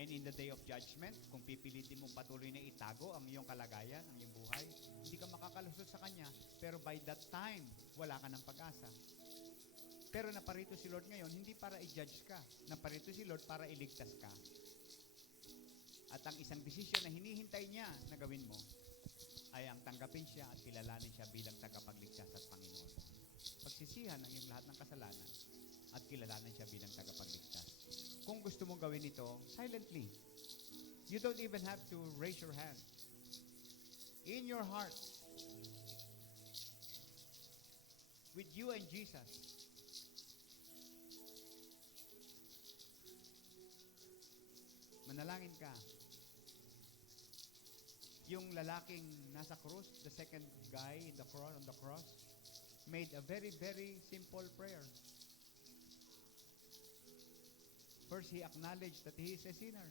And in the day of judgment, kung pipilitin mong patuloy na itago ang iyong kalagayan, ang iyong buhay, hindi ka makakalusot sa Kanya. Pero by that time, wala ka ng pag-asa. Pero naparito si Lord ngayon, hindi para i-judge ka. Naparito si Lord para iligtas ka. At ang isang desisyon na hinihintay niya na gawin mo, ay ang tanggapin siya at kilalanin siya bilang tagapagligtas at Panginoon. Pagsisihan ang iyong lahat ng kasalanan at kilalanin siya bilang tagapagligtas. Kung gusto mong gawin ito, silently. You don't even have to raise your hand. In your heart, with you and Jesus, manalangin ka. Yung lalaking nasa cross, the second guy in the cross, on the cross, made a very, very simple prayer. First, he acknowledged that he is a sinner.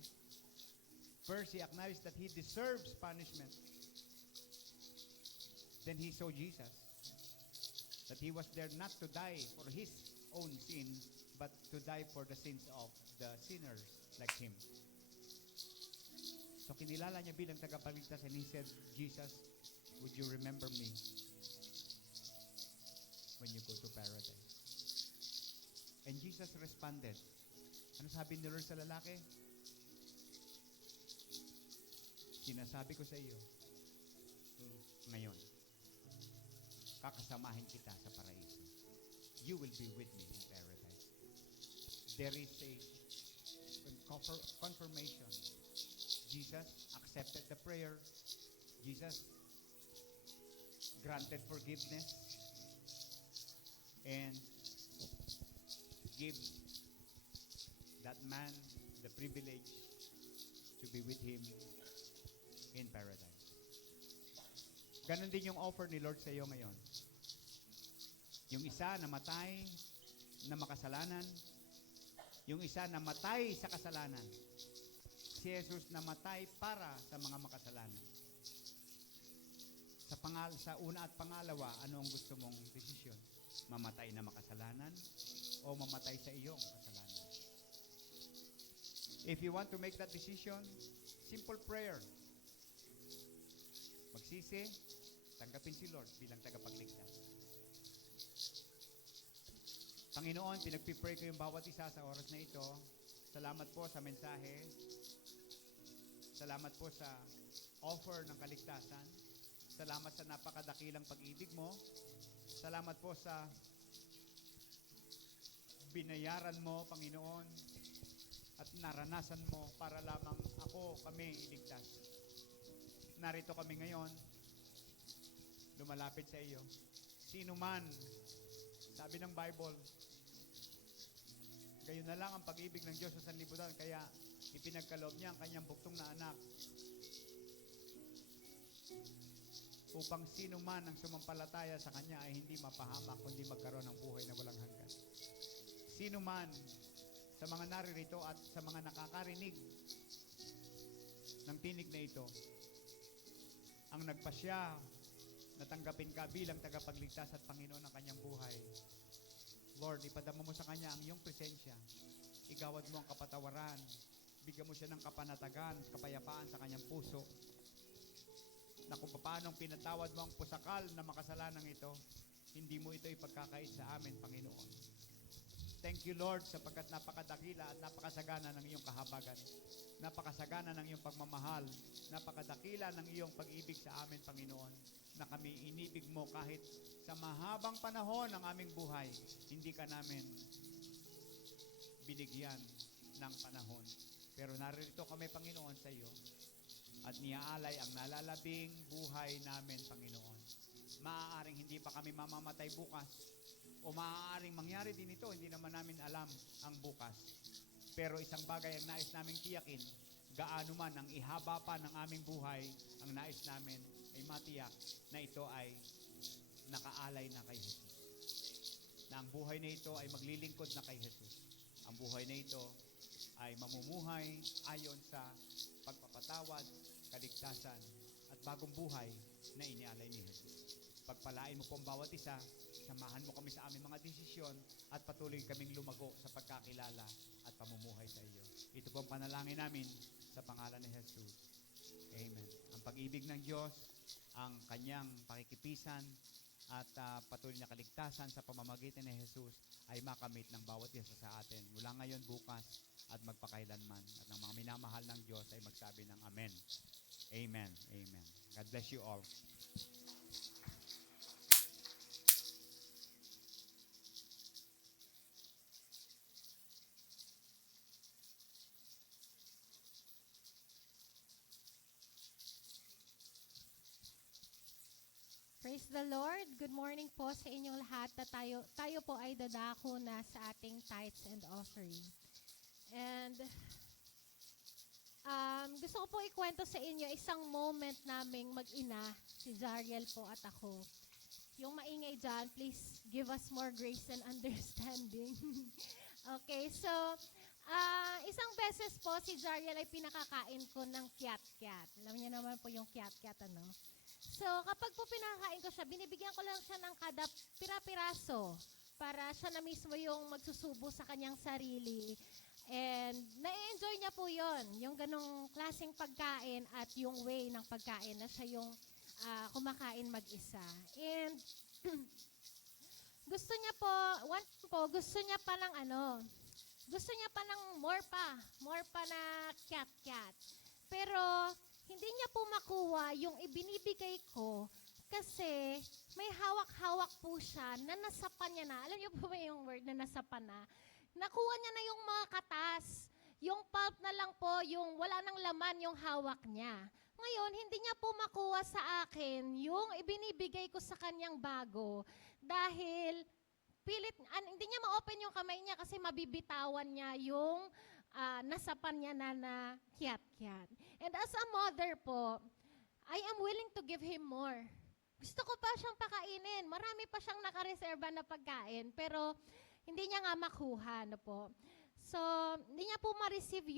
First, he acknowledged that he deserves punishment. Then he saw Jesus, that he was there not to die for his own sin, but to die for the sins of the sinners like him. So kinilala niya bilang tagapagligtas, and he said, Jesus, would you remember me when you go to paradise? And Jesus responded. Ano sabi ni Lord sa lalaki? Sinasabi ko sa iyo, ngayon, kakasamahin kita sa paraiso. You will be with me in paradise. There is a confirmation. Jesus accepted the prayer. Jesus granted forgiveness and give that man the privilege to be with him in paradise. Ganon din yung offer ni Lord sa iyo ngayon. Yung isa namatay na makasalanan, yung isa namatay sa kasalanan. Si Jesus namatay para sa mga makasalanan. Sa una at pangalawa, ano ang gusto mong desisyon? Mamatay na makasalanan o mamatay sa iyong kasalanan? If you want to make that decision, simple prayer. Magsisi, tanggapin si Lord bilang tagapagligtas. Panginoon, pinagpipray ko yung bawat isa sa oras na ito. Salamat po sa mensahe. Salamat po sa offer ng kaligtasan. Salamat sa napakadakilang pag-ibig mo. Salamat po sa binayaran mo, Panginoon, at naranasan mo para lamang kami iligtas. Narito kami ngayon, lumalapit sa iyo. Sino man, sabi ng Bible, gayon na lang ang pag-ibig ng Diyos sa sanlibutan, kaya ipinagkaloob niya ang kanyang buktong na anak upang sino man ang sumampalataya sa kanya ay hindi mapahamak kundi magkaroon ng buhay na walang hanggan. Sino man sa mga naririto at sa mga nakakarinig ng tinig na ito ang nagpasya na tanggapin ka bilang tagapagligtas at Panginoon ng kanyang buhay, Lord, ipadama mo sa kanya ang iyong presensya. Igawad mo ang kapatawaran. Bigyan mo siya ng kapanatagan, kapayapaan sa kanyang puso. Na kung paanong pinatawad mo ang pusakal na makasalanang ito, hindi mo ito ipagkakait sa amin, Panginoon. Thank you, Lord, sapagkat napakadakila at napakasagana ng iyong kahabagan. Napakasagana ng iyong pagmamahal. Napakadakila ng iyong pag-ibig sa amin, Panginoon, na kami inibig mo kahit sa mahabang panahon ng aming buhay, hindi ka namin binigyan ng panahon. Pero narito kami, Panginoon, sa iyo at niaalay ang nalalabing buhay namin, Panginoon. Maaaring hindi pa kami mamamatay bukas o maaaring mangyari din ito, hindi naman namin alam ang bukas. Pero isang bagay ang nais naming tiyakin, gaano man ang ihaba pa ng aming buhay, ang nais namin ay matiyak na ito ay nakaalay na kay Jesus. Na ang buhay na ito ay maglilingkod na kay Jesus. Ang buhay na ito ay mamumuhay ayon sa pagpapatawad, kaligtasan, at bagong buhay na inialay ni Jesus. Pagpalain mo po ang bawat isa, samahan mo kami sa aming mga desisyon, at patuloy kaming lumago sa pagkakilala at pamumuhay sa iyo. Ito po ang panalangin namin sa pangalan ni Jesus. Amen. Ang pag-ibig ng Diyos, ang kanyang pakikipisan, at patuloy na kaligtasan sa pamamagitan ni Jesus ay makamit ng bawat isa sa atin mula ngayon, bukas, at magpakailanman. At ng mga minamahal ng Diyos ay magsabi ng Amen. Amen. Amen. God bless you all. Praise the Lord. Good morning po sa inyong lahat na tayo po ay dadako na sa ating tithes and offering. And gusto ko po ikwento sa inyo isang moment naming mag-ina, si Zariel po at ako. Yung maingay dyan, please give us more grace and understanding. Okay, so isang beses po si Zariel ay pinakakain ko ng kiat-kiat. Alam niyo naman po yung kiat-kiat, ano? So, kapag po pinakain ko siya, binibigyan ko lang siya ng kada pira-piraso para siya na mismo yung magsusubo sa kanyang sarili. And na-enjoy niya po yon, yung ganong klaseng pagkain at yung way ng pagkain na siya yung kumakain mag-isa. And gusto niya po, gusto niya pa ng more pa na cat-cat. Pero hindi niya po makuha yung ibinibigay ko kasi may hawak-hawak po siya na nasapan niya na. Alam niyo po ba yung word na nasapan na? Nakuha niya na yung mga katas. Yung pulp na lang po, yung wala nang laman yung hawak niya. Ngayon, hindi niya po makuha sa akin yung ibinibigay ko sa kanyang bago dahil hindi niya ma-open yung kamay niya kasi mabibitawan niya yung nasapan niya na kiat-kiat. And as a mother po, I am willing to give him more. Gusto ko pa siyang pakainin. Marami pa siyang nakareserba na pagkain, pero hindi niya nga makuha, no po. So, hindi niya po ma-receive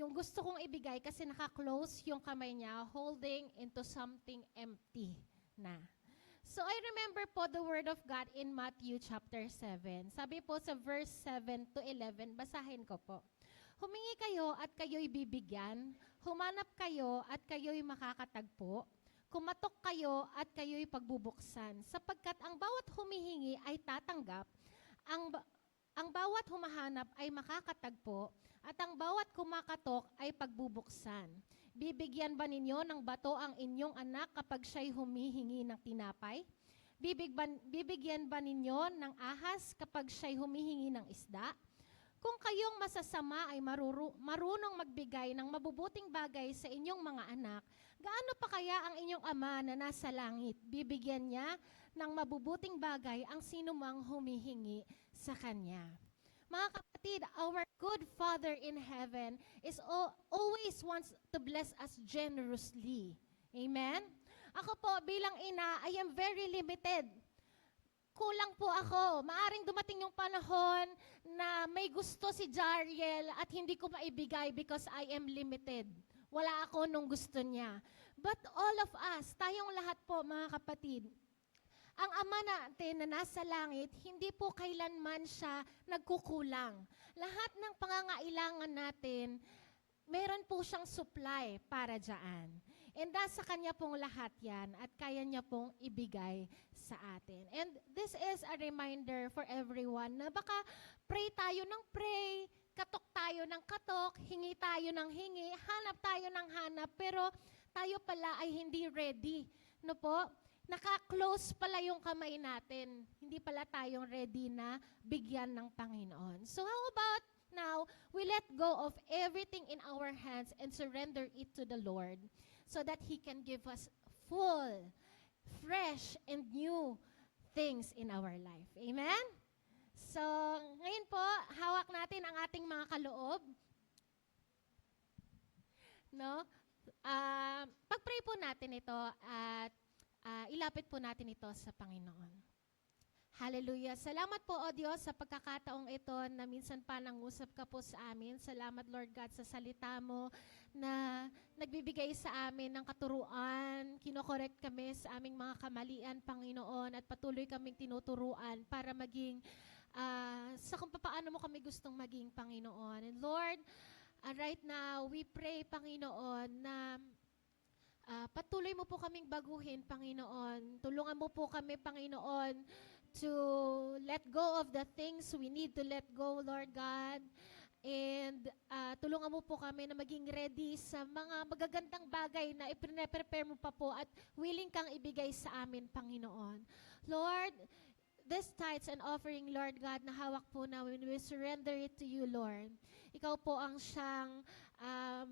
yung gusto kong ibigay kasi naka-close yung kamay niya, holding into something empty na. So, I remember po the word of God in Matthew chapter 7. Sabi po sa verse 7 to 11, basahin ko po. Humingi kayo at kayo'y bibigyan. Humanap kayo at kayo'y makakatagpo. Kumatok kayo at kayo'y pagbubuksan. Sapagkat ang bawat humihingi ay tatanggap, ang bawat humahanap ay makakatagpo, at ang bawat kumakatok ay pagbubuksan. Bibigyan ba ninyo ng bato ang inyong anak kapag siya'y humihingi ng tinapay? Bibigyan ba ninyo ng ahas kapag siya'y humihingi ng isda? Kung kayong masasama ay marunong magbigay ng mabubuting bagay sa inyong mga anak, gaano pa kaya ang inyong Ama na nasa langit? Bibigyan niya ng mabubuting bagay ang sinumang humihingi sa Kanya. Mga kapatid, our good Father in heaven is always wants to bless us generously. Amen? Ako po bilang ina, I am very limited. Kulang po ako. Maaring dumating yung panahon na may gusto si Jariel at hindi ko maibigay because I am limited. Wala ako nung gusto niya. But all of us, tayong lahat po mga kapatid, ang Ama natin na nasa langit, hindi po kailanman siya nagkukulang. Lahat ng pangangailangan natin, meron po siyang supply para dyan. And nasa Kanya pong lahat yan at kaya niya pong ibigay sa atin. And this is a reminder for everyone na baka pray tayo ng pray, katok tayo ng katok, hingi tayo ng hingi, hanap tayo ng hanap, pero tayo pala ay hindi ready. No po? Naka-close pala yung kamay natin. Hindi pala tayong ready na bigyan ng Panginoon. So how about now, we let go of everything in our hands and surrender it to the Lord so that He can give us full, fresh, and new things in our life. Amen? So, ngayon po, hawak natin ang ating mga kaloob. No? Pag-pray po natin ito at ilapit po natin ito sa Panginoon. Hallelujah. Salamat po, O Diyos, sa pagkakataong ito na minsan pa nangusap ka po sa amin. Salamat, Lord God, sa salita mo na nagbibigay sa amin ng katuruan. Kinokorek kami sa aming mga kamalian, Panginoon, at patuloy kaming tinuturuan para maging sa kung paano mo kami gustong maging, Panginoon. And Lord, right now, we pray, Panginoon, na patuloy mo po kaming baguhin, Panginoon. Tulungan mo po kami, Panginoon, to let go of the things we need to let go, Lord God. And tulungan mo po kami na maging ready sa mga magagandang bagay na ipre-prepare mo pa po at willing kang ibigay sa amin, Panginoon. Lord, this tithes and offering, Lord God, na hawak po namin, we surrender it to you, Lord. Ikaw po ang siyang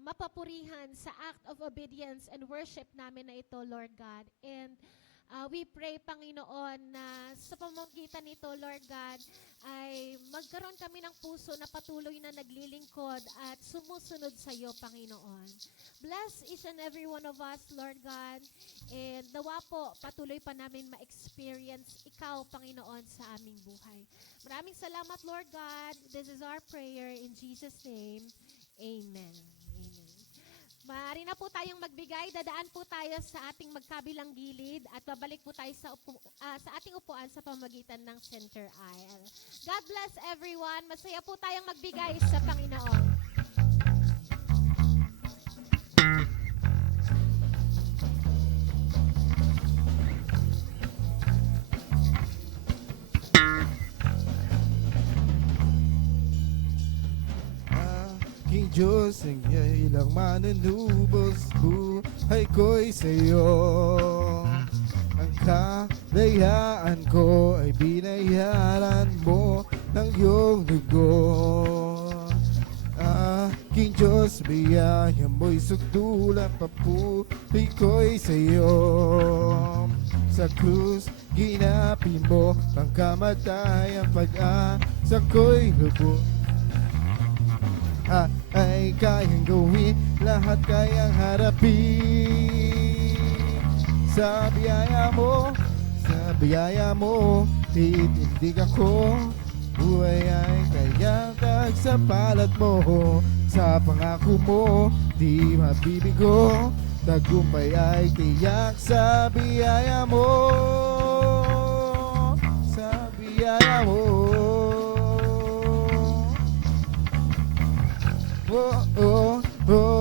mapapurihan sa act of obedience and worship namin na ito, Lord God. And we pray, Panginoon, na sa pamamagitan nito, Lord God, ay magkaroon kami ng puso na patuloy na naglilingkod at sumusunod sa iyo, Panginoon. Bless each and every one of us, Lord God, and nawa po patuloy pa namin ma-experience ikaw, Panginoon, sa aming buhay. Maraming salamat, Lord God. This is our prayer in Jesus' name. Amen. Amen. Maaari na po tayong magbigay. Dadaan po tayo sa ating magkabilang gilid at babalik po tayo sa ating upuan sa pamamagitan ng center aisle. God bless everyone. Masaya po tayong magbigay sa Panginoon. Aking Diyos, ang ilang manunubos, buhay ko'y sa'yo. Ang kalayaan ko ay binayaran mo ng iyong dugo. Aking Diyos, biyaya mo'y sugdulan, papuloy ko'y sa'yo. Sa krus, ginapi mo ang kamatayan, pag-asa ko'y lubos. Ay kayang gawin, lahat kayang harapin. Sa biyaya mo, titindig ako. Buhay ay kayang sa palad mo. Sa pangako mo, di mabibigo. Tagumpay ay tiyak sa biyaya mo. Sa biyaya mo. Oh, oh, oh.